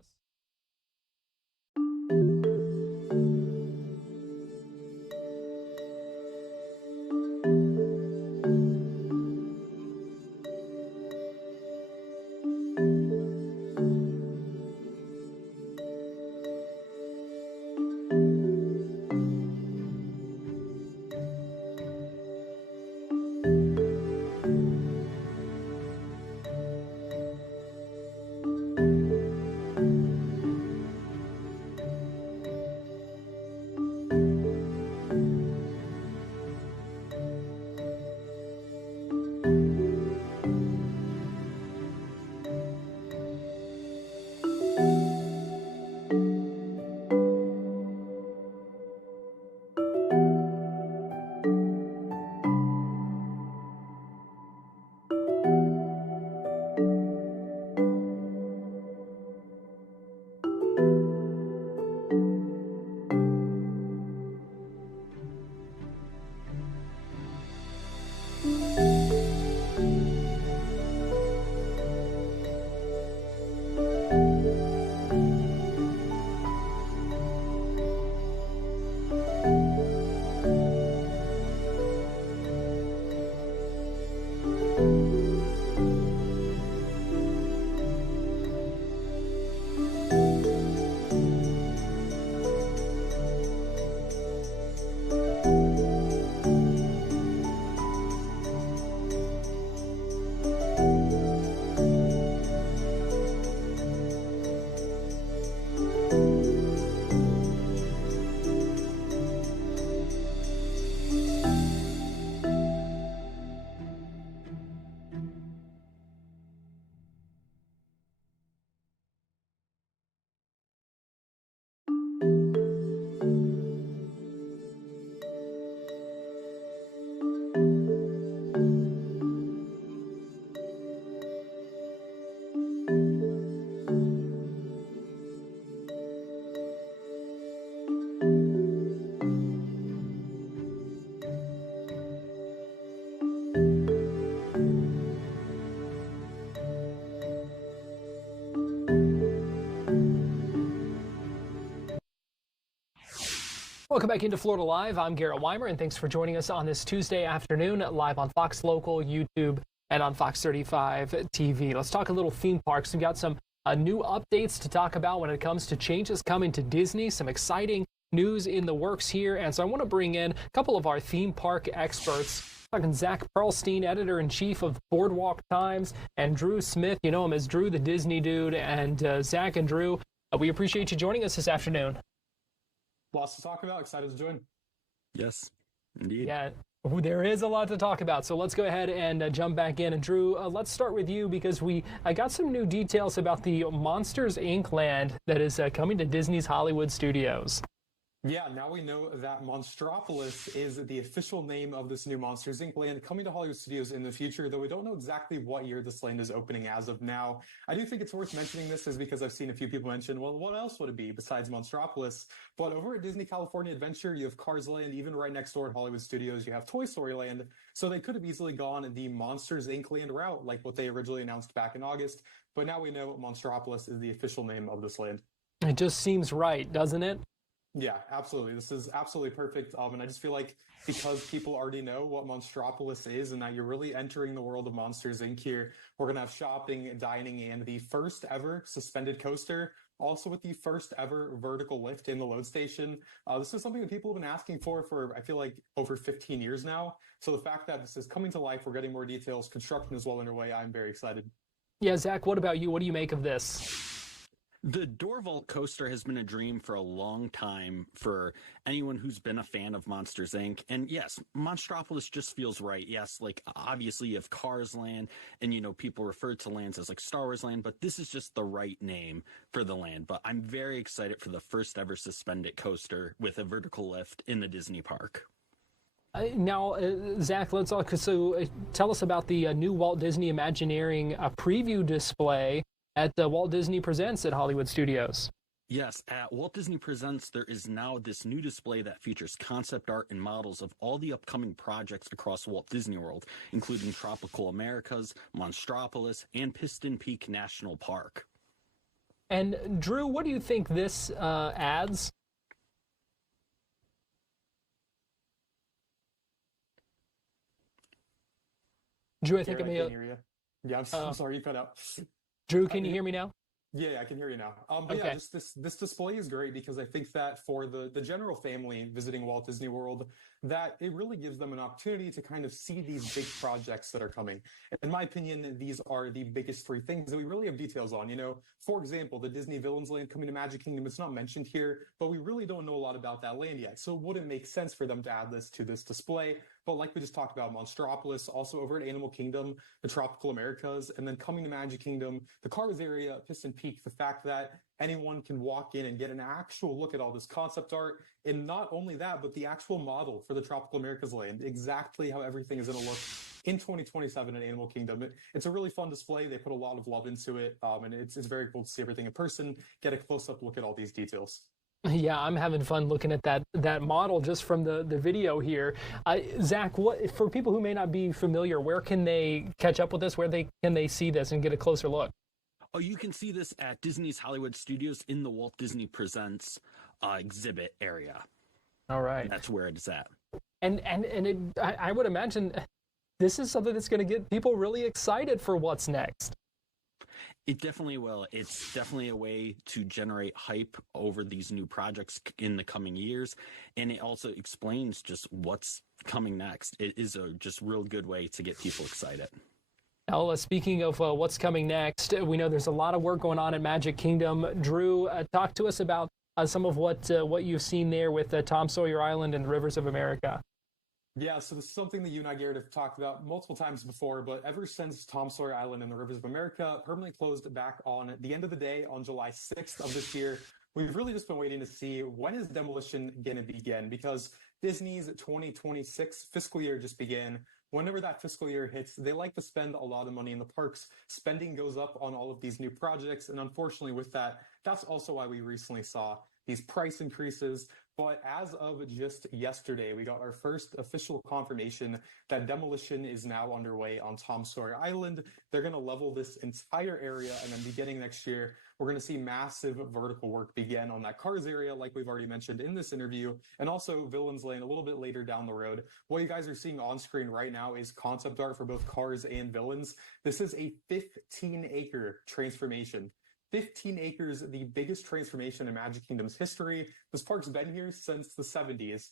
Welcome back into Florida Live. I'm Garrett Wymer, and thanks for joining us on this Tuesday afternoon, live on Fox Local, YouTube, and on Fox 35 TV. Let's talk a little theme parks. We've got some new updates to talk about when it comes to changes coming to Disney, some exciting news in the works here. And so I want to bring in a couple of our theme park experts. Talking Zach Pearlstein, editor-in-chief of Boardwalk Times, and Drew Smith. You know him as Drew the Disney Dude. And Zach and Drew, we appreciate you joining us this afternoon. Lots to talk about. Excited to join. Yes, indeed. Yeah, there is a lot to talk about. So let's go ahead and jump back in. And Drew, let's start with you because I got some new details about the Monsters, Inc. land that is coming to Disney's Hollywood Studios. Yeah, now we know that Monstropolis is the official name of this new Monsters, Inc. land coming to Hollywood Studios in the future, though we don't know exactly what year this land is opening as of now. I do think it's worth mentioning this is because I've seen a few people mention, well, what else would it be besides Monstropolis? But over at Disney California Adventure, you have Cars Land, even right next door at Hollywood Studios, you have Toy Story Land. So they could have easily gone the Monsters, Inc. land route, like what they originally announced back in August. But now we know Monstropolis is the official name of this land. It just seems right, doesn't it? Yeah, absolutely. This is absolutely perfect. And I just feel like because people already know what Monstropolis is and that you're really entering the world of Monsters, Inc. here, we're going to have shopping, dining, and the first ever suspended coaster, also with the first ever vertical lift in the load station. This is something that people have been asking for, I feel like, over 15 years now. So the fact that this is coming to life, we're getting more details, construction is well underway. I'm very excited. Yeah, Zach, what about you? What do you make of this? The Door Vault coaster has been a dream for a long time for anyone who's been a fan of Monsters, Inc. And yes, Monstropolis just feels right. Yes, like obviously you have Cars Land and, you know, people refer to lands as like Star Wars Land, but this is just the right name for the land. But I'm very excited for the first ever suspended coaster with a vertical lift in the Disney park. Now, Zach, let's tell us about the new Walt Disney Imagineering preview display at the Walt Disney Presents at Hollywood Studios. Yes, at Walt Disney Presents, there is now this new display that features concept art and models of all the upcoming projects across Walt Disney World, including Tropical Americas, Monstropolis, and Piston Peak National Park. And Drew, what do you think this adds? Drew, I think I can't hear you. Yeah, I'm sorry, you cut out. Drew, can you hear me now? Yeah, I can hear you now. But okay. Yeah, just this display is great because I think that for the general family visiting Walt Disney World, that it really gives them an opportunity to kind of see these big projects that are coming. In my opinion, these are the biggest three things that we really have details on. You know, for example, the Disney Villains Land coming to Magic Kingdom, it's not mentioned here, but we really don't know a lot about that land yet. So it wouldn't make sense for them to add this to this display. But like we just talked about, Monstropolis, also over at Animal Kingdom, the Tropical Americas, and then coming to Magic Kingdom, the Cars area, Piston Peak, the fact that anyone can walk in and get an actual look at all this concept art. And not only that, but the actual model for the Tropical Americas land, exactly how everything is going to look in 2027 at Animal Kingdom. It's a really fun display. They put a lot of love into it. And it's very cool to see everything in person, get a close-up look at all these details. Yeah, I'm having fun looking at that model just from the video here. Zach, for people who may not be familiar, where can they catch up with this? Where can they see this and get a closer look? Oh, you can see this at Disney's Hollywood Studios in the Walt Disney Presents exhibit area. All right. That's where it's at. And I would imagine this is something that's going to get people really excited for what's next. It definitely will. It's definitely a way to generate hype over these new projects in the coming years. And it also explains just what's coming next. It is a just real good way to get people excited. Now, speaking of what's coming next, we know there's a lot of work going on at Magic Kingdom. Drew, talk to us about some of what you've seen there with Tom Sawyer Island and Rivers of America. Yeah, so this is something that you and I, Garrett, have talked about multiple times before, but ever since Tom Sawyer Island and the Rivers of America permanently closed back on the end of the day on July 6th of this year, we've really just been waiting to see when is demolition going to begin, because Disney's 2026 fiscal year just began. Whenever that fiscal year hits, they like to spend a lot of money in the parks. Spending goes up on all of these new projects, and unfortunately with that, that's also why we recently saw these price increases. But as of just yesterday, we got our first official confirmation that demolition is now underway on Tom Sawyer Island. They're going to level this entire area, and then beginning next year, we're going to see massive vertical work begin on that cars area, like we've already mentioned in this interview, and also Villains Lane a little bit later down the road. What you guys are seeing on screen right now is concept art for both cars and villains. This is a 15-acre transformation. 15 acres, the biggest transformation in Magic Kingdom's history. This park's been here since the 70s.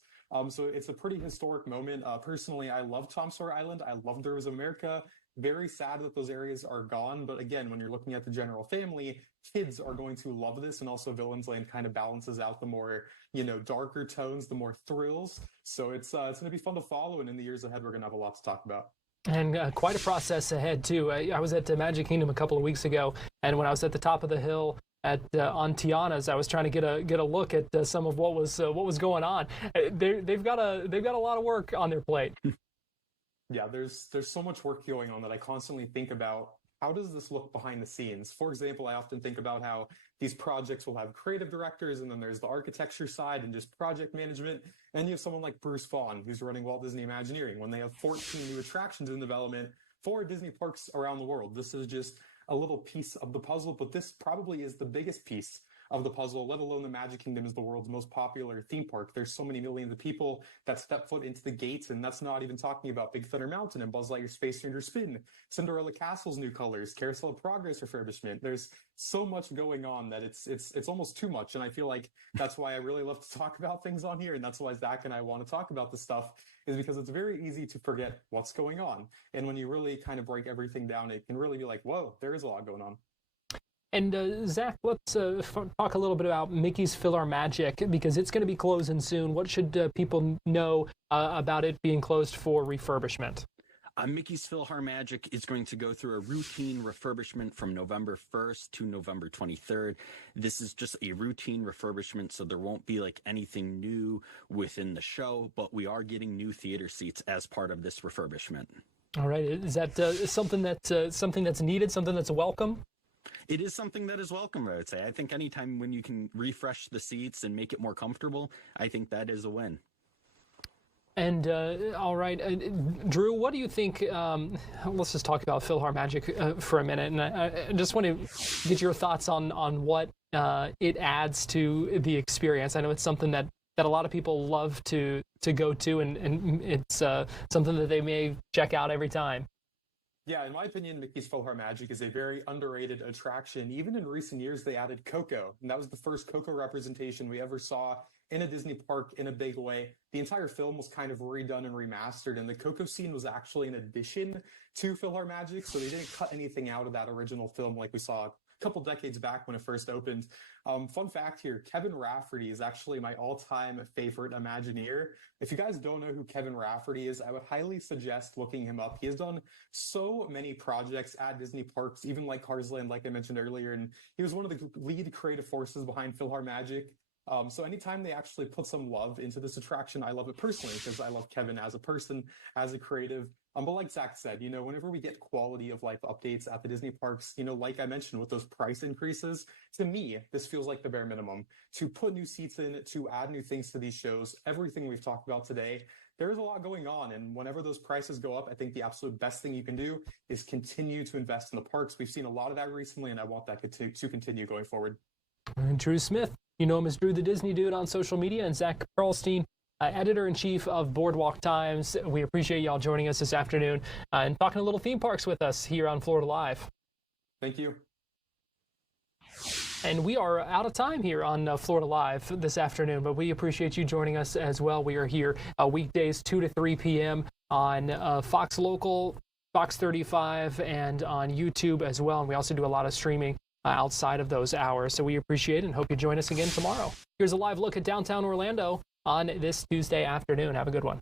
So it's a pretty historic moment. Personally, I love Tom Sawyer Island. I love There Was America. Very sad that those areas are gone. But again, when you're looking at the general family, kids are going to love this. And also Villains Land kind of balances out the more, darker tones, the more thrills. So it's going to be fun to follow. And in the years ahead, we're going to have a lot to talk about. And quite a process ahead, too. I was at Magic Kingdom a couple of weeks ago, and when I was at the top of the hill on Tiana's, I was trying to get a look at some of what was going on. They've got a lot of work on their plate. Yeah, there's so much work going on that I constantly think about. How does this look behind the scenes? For example, I often think about how these projects will have creative directors, and then there's the architecture side and just project management. And you have someone like Bruce Vaughan, who's running Walt Disney Imagineering, when they have 14 new attractions in development for Disney parks around the world. This is just a little piece of the puzzle, but this probably is the biggest piece of the puzzle, let alone the Magic Kingdom is the world's most popular theme park. There's so many millions of people that step foot into the gates, and that's not even talking about Big Thunder Mountain and Buzz Lightyear Space Ranger Spin, Cinderella Castle's new colors, Carousel of Progress refurbishment. There's so much going on that it's almost too much, and I feel like that's why I really love to talk about things on here, and that's why Zach and I want to talk about this stuff, is because it's very easy to forget what's going on. And when you really kind of break everything down, it can really be like, whoa, there is a lot going on. And Zach, let's talk a little bit about Mickey's PhilharMagic, because it's going to be closing soon. What should people know about it being closed for refurbishment? Mickey's PhilharMagic is going to go through a routine refurbishment from November 1st to November 23rd. This is just a routine refurbishment, so there won't be like anything new within the show, but we are getting new theater seats as part of this refurbishment. All right. Is that something that's needed, something that's welcome? It is something that is welcome, I would say. I think anytime when you can refresh the seats and make it more comfortable, I think that is a win. And all right, Drew, what do you think? Let's just talk about PhilharMagic for a minute, and I just want to get your thoughts on what it adds to the experience. I know it's something that a lot of people love to go to, and it's something that they may check out every time. Yeah, in my opinion, Mickey's PhilharMagic is a very underrated attraction. Even in recent years, they added Coco, and that was the first Coco representation we ever saw in a Disney park in a big way. The entire film was kind of redone and remastered, and the Coco scene was actually an addition to PhilharMagic, so they didn't cut anything out of that original film like we saw a couple decades back when it first opened. Fun fact here, Kevin Rafferty is actually my all-time favorite Imagineer. If you guys don't know who Kevin Rafferty is, I would highly suggest looking him up. He has done so many projects at Disney parks, even like Cars Land, like I mentioned earlier, and he was one of the lead creative forces behind PhilharMagic. So anytime they actually put some love into this attraction, I love it personally because I love Kevin as a person, as a creative. But like Zach said, whenever we get quality of life updates at the Disney parks, like I mentioned with those price increases, to me, this feels like the bare minimum. To put new seats in, to add new things to these shows, everything we've talked about today, there's a lot going on. And whenever those prices go up, I think the absolute best thing you can do is continue to invest in the parks. We've seen a lot of that recently, and I want that to continue going forward. And Drew Smith, you know him as Drew the Disney Dude on social media, and Zach Perlstein, editor-in-chief of Boardwalk Times. We appreciate y'all joining us this afternoon and talking a little theme parks with us here on Florida Live. Thank you. And we are out of time here on Florida Live this afternoon, but we appreciate you joining us as well. We are here weekdays 2 to 3 p.m. on Fox Local, Fox 35, and on YouTube as well. And we also do a lot of streaming outside of those hours. So we appreciate it and hope you join us again tomorrow. Here's a live look at downtown Orlando on this Tuesday afternoon. Have a good one.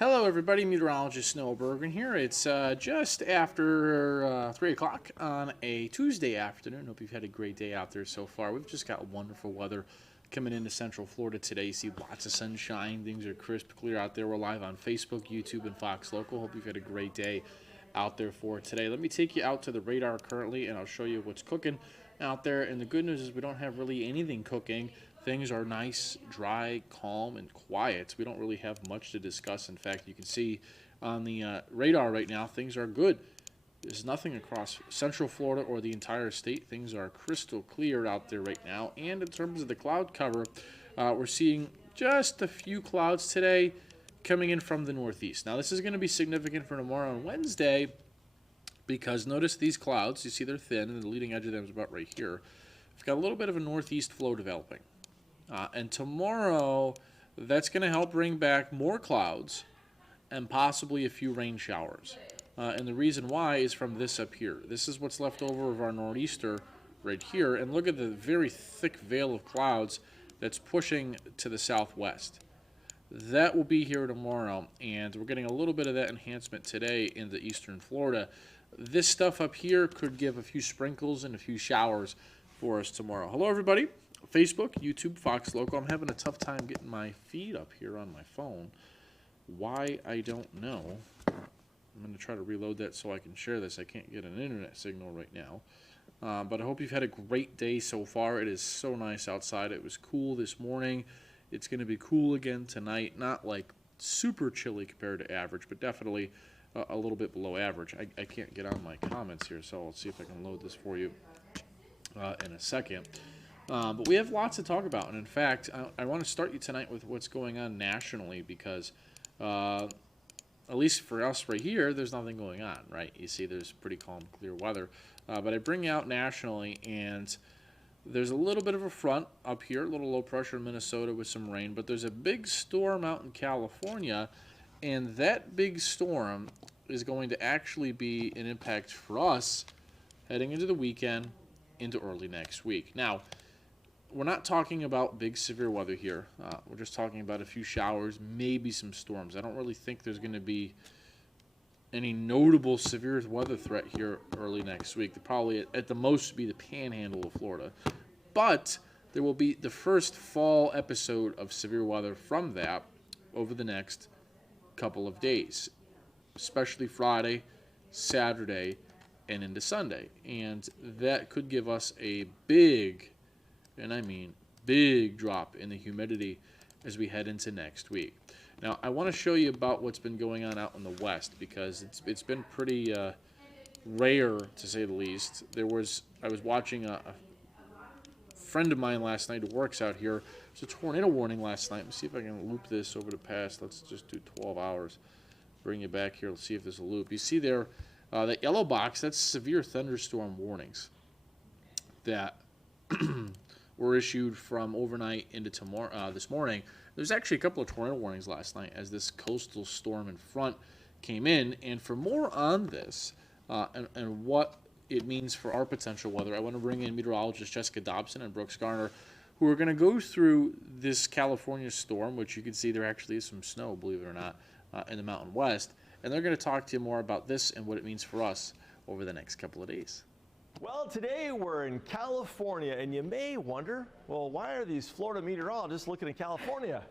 Hello, everybody. Meteorologist Noah Bergen here. It's just after 3 o'clock on a Tuesday afternoon. Hope you've had a great day out there so far. We've just got wonderful weather coming into Central Florida today. You see lots of sunshine. Things are crisp, clear out there. We're live on Facebook, YouTube, and Fox Local. Hope you've had a great day out there for today. Let me take you out to the radar currently, and I'll show you what's cooking out there. And the good news is we don't have really anything cooking. Things are nice, dry, calm, and quiet. We don't really have much to discuss. In fact, you can see on the radar right now, things are good. There's nothing across Central Florida or the entire state. Things are crystal clear out there right now. And in terms of the cloud cover, we're seeing just a few clouds today coming in from the northeast. Now, this is going to be significant for tomorrow and Wednesday because notice these clouds. You see they're thin, and the leading edge of them is about right here. We've got a little bit of a northeast flow developing. And tomorrow, that's going to help bring back more clouds and possibly a few rain showers. And the reason why is from this up here. This is what's left over of our nor'easter right here. And look at the very thick veil of clouds that's pushing to the southwest. That will be here tomorrow, and we're getting a little bit of that enhancement today into eastern Florida. This stuff up here could give a few sprinkles and a few showers for us tomorrow. Hello, everybody. Facebook, YouTube, Fox Local. I'm having a tough time getting my feed up here on my phone. Why, I don't know. I'm going to try to reload that so I can share this. I can't get an internet signal right now. But I hope you've had a great day so far. It is so nice outside. It was cool this morning. It's going to be cool again tonight. Not like super chilly compared to average, but definitely a little bit below average. I can't get on my comments here, so I'll see if I can load this for you in a second. But we have lots to talk about, and in fact, I want to start you tonight with what's going on nationally because, at least for us right here, there's nothing going on, right? You see there's pretty calm, clear weather. But I bring you out nationally, and there's a little bit of a front up here, a little low pressure in Minnesota with some rain, but there's a big storm out in California, and that big storm is going to actually be an impact for us heading into the weekend, into early next week. Now, we're not talking about big severe weather here. We're just talking about a few showers, maybe some storms. I don't really think there's going to be any notable severe weather threat here early next week. They'll probably at the most be the panhandle of Florida. But there will be the first fall episode of severe weather from that over the next couple of days, especially Friday, Saturday, and into Sunday. And that could give us a big, and I mean big, drop in the humidity as we head into next week. Now, I want to show you about what's been going on out in the west because it's been pretty rare, to say the least. I was watching a friend of mine last night who works out here. There's a tornado warning last night. Let me see if I can loop this over the past. Let's just do 12 hours. Bring you back here. Let's see if there's a loop. You see there, that yellow box, that's severe thunderstorm warnings that were issued from overnight into tomorrow, this morning. There's actually a couple of tornado warnings last night as this coastal storm in front came in. And for more on this and what it means for our potential weather, I want to bring in meteorologist Jessica Dobson and Brooks Garner, who are going to go through this California storm, which you can see there actually is some snow, believe it or not, in the Mountain West. And they're going to talk to you more about this and what it means for us over the next couple of days. Well, today we're in California, and you may wonder, well, why are these Florida meteorologists looking at California?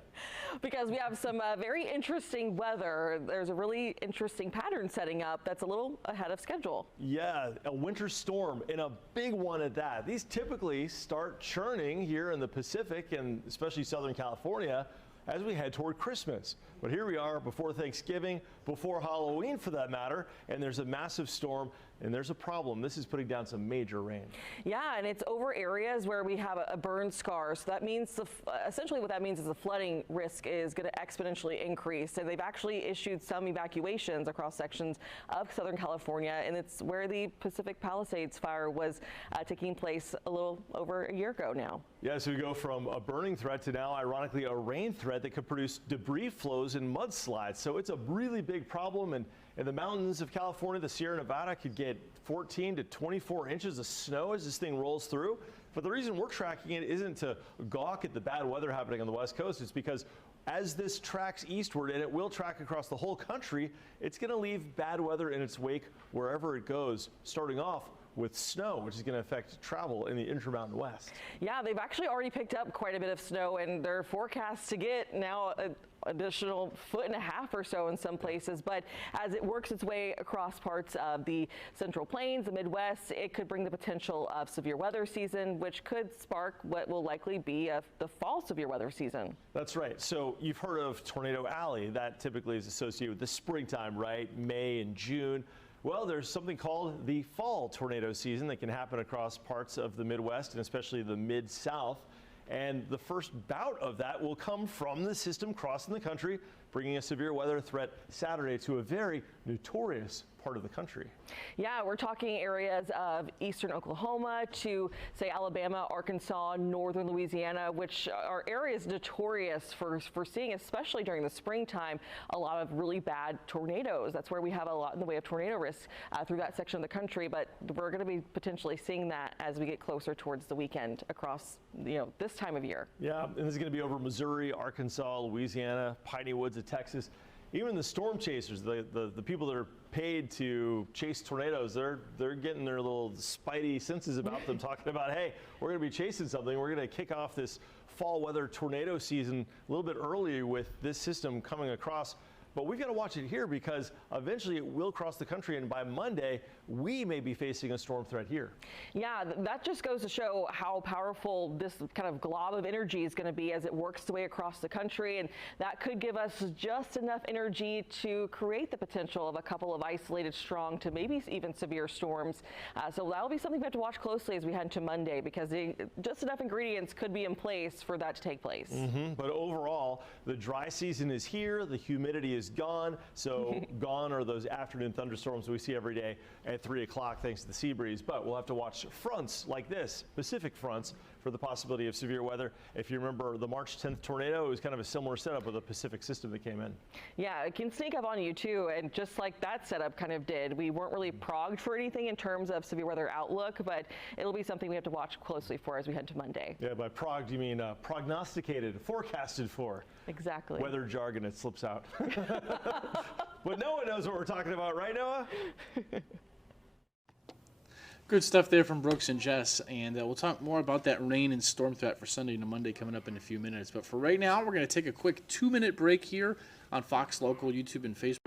Because we have some very interesting weather. There's a really interesting pattern setting up that's a little ahead of schedule. Yeah, a winter storm, and a big one at that. These typically start churning here in the Pacific and especially Southern California as we head toward Christmas. But here we are before Thanksgiving, before Halloween for that matter, and there's a massive storm. And there's a problem. This is putting down some major rain. Yeah, and it's over areas where we have a burn scar. So that means, essentially what that means is the flooding risk is going to exponentially increase. And they've actually issued some evacuations across sections of Southern California. And it's where the Pacific Palisades fire was taking place a little over a year ago now. Yeah, so we go from a burning threat to now, ironically, a rain threat that could produce debris flows and mudslides. So it's a really big problem. And in the mountains of California, the Sierra Nevada could get 14 to 24 inches of snow as this thing rolls through. But the reason we're tracking it isn't to gawk at the bad weather happening on the West Coast. It's because As this tracks eastward, and it will track across the whole country, it's going to leave bad weather in its wake wherever it goes, starting off with snow, which is going to affect travel in the Intermountain West. Yeah, they've actually already picked up quite a bit of snow, and they're forecast to get now an additional 1.5 feet or so in some places. But as it works its way across parts of the Central Plains, the Midwest, it could bring the potential of severe weather season, which could spark what will likely be the fall severe weather season. That's right. So you've heard of Tornado Alley. That typically is associated with the springtime, right? May and June. Well, there's something called the fall tornado season that can happen across parts of the Midwest and especially the Mid-South. And the first bout of that will come from the system crossing the country, bringing a severe weather threat Saturday to a very notorious part of the country. Yeah, we're talking areas of eastern Oklahoma to, say, Alabama, Arkansas, northern Louisiana, which are areas notorious for seeing, especially during the springtime, a lot of really bad tornadoes. That's where we have a lot in the way of tornado risk through that section of the country. But we're going to be potentially seeing that as we get closer towards the weekend across, this time of year. Yeah, and this is going to be over Missouri, Arkansas, Louisiana, Piney Woods of Texas. Even the storm chasers, the people that are paid to chase tornadoes, they're getting their little spidey senses about them, talking about, hey, we're going to be chasing something. We're going to kick off this fall weather tornado season a little bit early with this system coming across. But we've got to watch it here because eventually it will cross the country, and by Monday, we may be facing a storm threat here. Yeah, that just goes to show how powerful this kind of glob of energy is going to be as it works its way across the country, and that could give us just enough energy to create the potential of a couple of isolated strong to maybe even severe storms. So that'll be something we have to watch closely as we head into Monday, because just enough ingredients could be in place for that to take place. But overall, the dry season is here. The humidity is gone. So gone are those afternoon thunderstorms we see every day at 3 o'clock thanks to the sea breeze. But we'll have to watch fronts like this, Pacific fronts, for the possibility of severe weather. If you remember the March 10th tornado, it was kind of a similar setup with a Pacific system that came in. Yeah, it can sneak up on you too, and just like that setup kind of did. We weren't really progged for anything in terms of severe weather outlook, but it'll be something we have to watch closely for as we head to Monday. Yeah, by progged you mean prognosticated, forecasted for. Exactly. Weather jargon, it slips out. But no one knows what we're talking about, right, Noah? Good stuff there from Brooks and Jess, and we'll talk more about that rain and storm threat for Sunday and Monday coming up in a few minutes. But for right now, we're going to take a quick 2-minute break here on Fox Local, YouTube, and Facebook.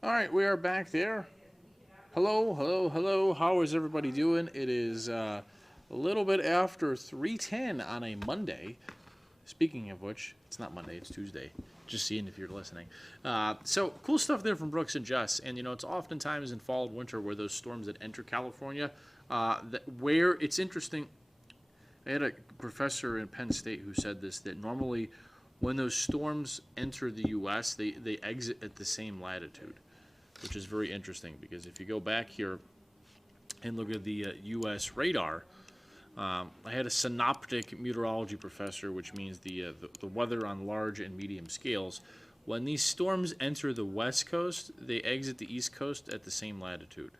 All right, we are back there. Hello, hello, hello. How is everybody doing? It is a little bit after 3:10 on a Monday. Speaking of which, it's not Monday, it's Tuesday. Just seeing if you're listening. So cool stuff there from Brooks and Jess. And, you know, it's oftentimes in fall and winter where those storms that enter California, where it's interesting. I had a professor in Penn State who said this, that normally when those storms enter the U.S., they exit at the same latitude, which is very interesting because if you go back here and look at the U.S. radar, I had a synoptic meteorology professor, which means the weather on large and medium scales. When these storms enter the west coast, they exit the east coast at the same latitude,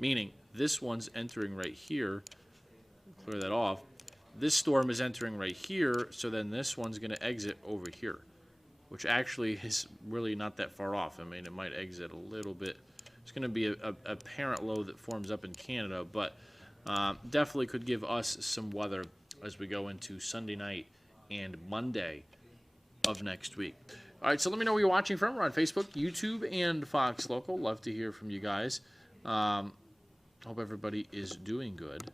meaning this one's entering right here. Clear that off. This storm is entering right here, so then this one's going to exit over here, which actually is really not that far off. I mean, it might exit a little bit. It's going to be a parent low that forms up in Canada, but definitely could give us some weather as we go into Sunday night and Monday of next week. All right, so let me know where you're watching from. We're on Facebook, YouTube, and Fox Local. Love to hear from you guys. Hope everybody is doing good.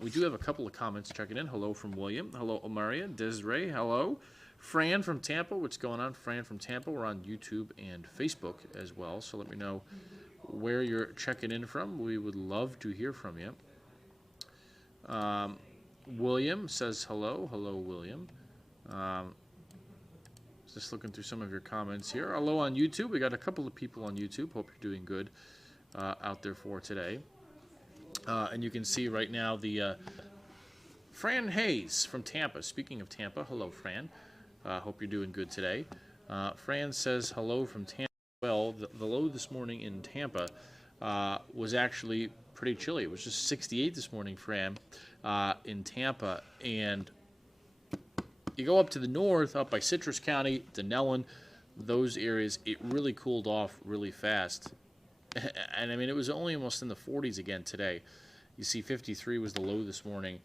We do have a couple of comments checking in. Hello from William. Hello, Omaria. Desiree, hello. Fran from Tampa. What's going on, Fran from Tampa? We're on YouTube and Facebook as well, so let me know where you're checking in from. We would love to hear from you. William says hello. Hello, William. Just looking through some of your comments here. Hello on YouTube. We got a couple of people on YouTube. Hope you're doing good out there for today. And you can see right now the Fran Hayes from Tampa. Speaking of Tampa, hello, Fran. Hope you're doing good today. Fran says hello from Tampa. Well, the low this morning in Tampa was actually pretty chilly. It was just 68 this morning, Fran, in Tampa. And you go up to the north, up by Citrus County, Denellen, those areas, it really cooled off really fast. And I mean, it was only almost in the 40s again today. You see 53 was the low this morning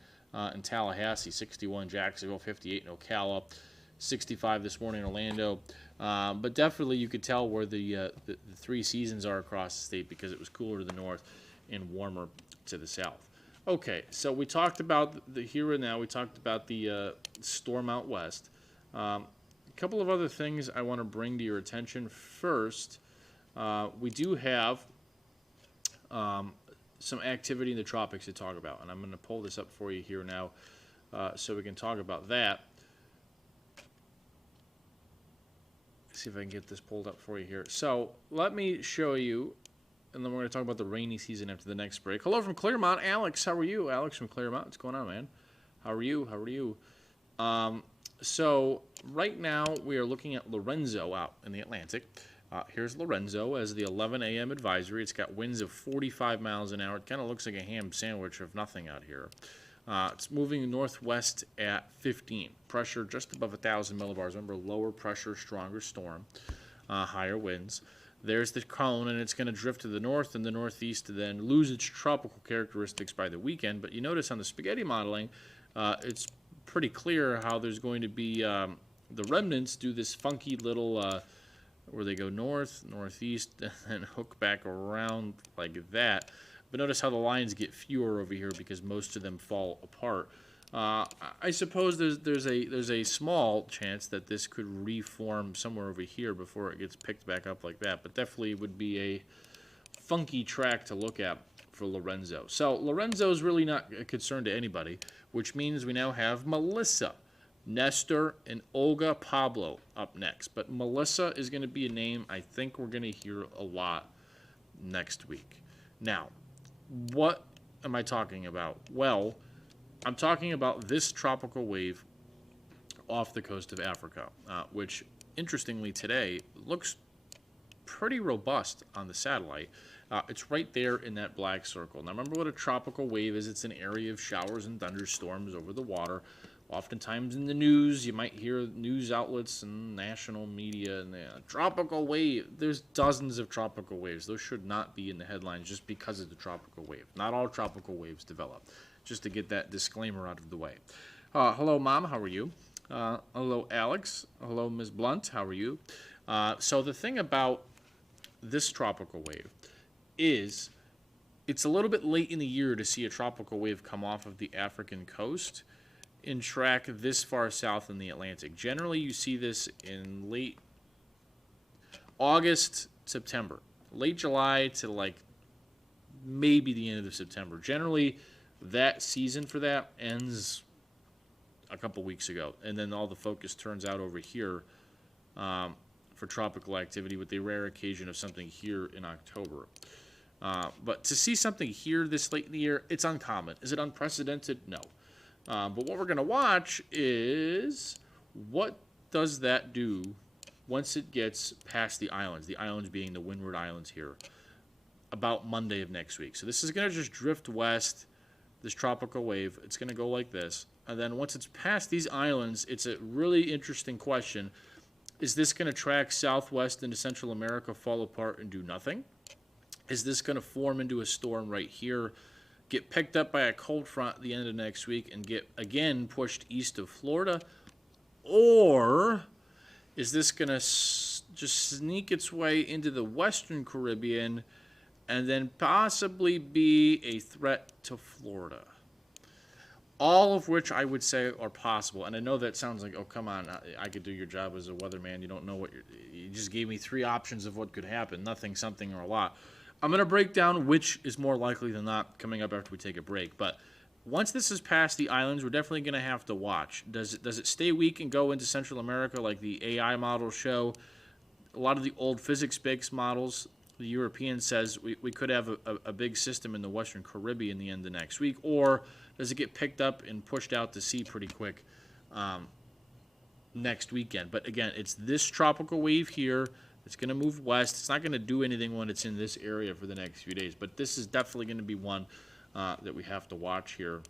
in Tallahassee, 61 Jacksonville, 58 in Ocala, 65 this morning in Orlando. But definitely you could tell where the three seasons are across the state because it was cooler to the north and warmer to the south. Okay, so we talked about the here and now. We talked about the storm out west. A couple of other things I want to bring to your attention. First, we do have some activity in the tropics to talk about, and I'm going to pull this up for you here now so we can talk about that. Let's see if I can get this pulled up for you here. So let me show you, and then we're going to talk about the rainy season after the next break. Hello from Claremont. Alex, how are you? Alex from Claremont. What's going on, man? How are you? How are you? So right now we are looking at Lorenzo out in the Atlantic. Here's Lorenzo as the 11 a.m. advisory. It's got winds of 45 miles an hour. It kind of looks like a ham sandwich of nothing out here. It's moving northwest at 15. Pressure just above 1,000 millibars. Remember, lower pressure, stronger storm, higher winds. There's the cone, and it's going to drift to the north and the northeast to then lose its tropical characteristics by the weekend. But you notice on the spaghetti modeling, it's pretty clear how there's going to be the remnants do this funky little where they go north, northeast, and then hook back around like that. But notice how the lines get fewer over here because most of them fall apart. I suppose there's a small chance that this could reform somewhere over here before it gets picked back up like that. But definitely would be a funky track to look at for Lorenzo. So Lorenzo is really not a concern to anybody, which means we now have Melissa, Nestor, and Olga Pablo up next. But Melissa is going to be a name I think we're going to hear a lot next week. Now, what am I talking about? Well, I'm talking about this tropical wave off the coast of Africa, which, interestingly, today looks pretty robust on the satellite. It's right there in that black circle. Now, remember what a tropical wave is. It's an area of showers and thunderstorms over the water. Oftentimes in the news, you might hear news outlets and national media and tropical wave. There's dozens of tropical waves. Those should not be in the headlines just because of the tropical wave. Not all tropical waves develop. Just to get that disclaimer out of the way. Hello, Mom. How are you? Hello, Alex. Hello, Ms. Blunt. How are you? So the thing about this tropical wave is it's a little bit late in the year to see a tropical wave come off of the African coast and track this far south in the Atlantic. Generally, you see this in late August, September. Late July to like maybe the end of September. Generally, that season for that ends a couple weeks ago. And then all the focus turns out over here for tropical activity with the rare occasion of something here in October. But to see something here this late in the year, it's uncommon. Is it unprecedented? No. But what we're going to watch is what does that do once it gets past the islands being the Windward Islands here, about Monday of next week. So this is going to just drift west, this tropical wave. It's going to go like this. And then once it's past these islands, it's a really interesting question. Is this going to track southwest into Central America, fall apart, and do nothing? Is this going to form into a storm right here, get picked up by a cold front at the end of next week, and get, again, pushed east of Florida? Or is this going to just sneak its way into the Western Caribbean and then possibly be a threat to Florida? All of which I would say are possible. And I know that sounds like, oh, come on, I could do your job as a weatherman. You don't know what you just gave me 3 options of what could happen. Nothing, something, or a lot. I'm going to break down which is more likely than not coming up after we take a break. But once this is past the islands, we're definitely going to have to watch. Does it stay weak and go into Central America like the AI models show? A lot of the old physics-based models, the European says we could have a big system in the Western Caribbean the end of next week. Or does it get picked up and pushed out to sea pretty quick next weekend? But again, it's this tropical wave here. It's going to move west. It's not going to do anything when it's in this area for the next few days. But this is definitely going to be one that we have to watch here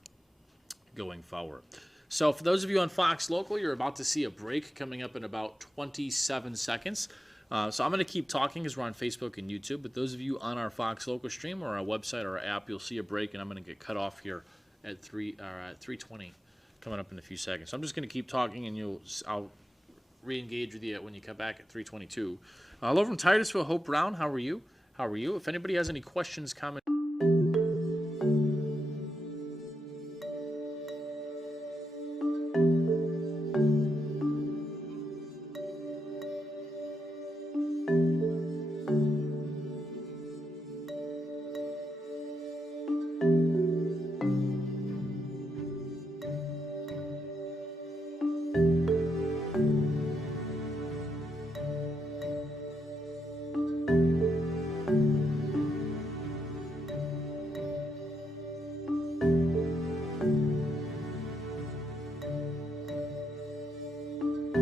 going forward. So for those of you on Fox Local, you're about to see a break coming up in about 27 seconds. So I'm going to keep talking as we're on Facebook and YouTube. But those of you on our Fox Local stream or our website or our app, you'll see a break. And I'm going to get cut off here at 3:20 coming up in a few seconds. So I'm just going to keep talking, and I'll re-engage with you when you come back at 3:22. Hello from Titusville, Hope Brown. How are you? If anybody has any questions, comments,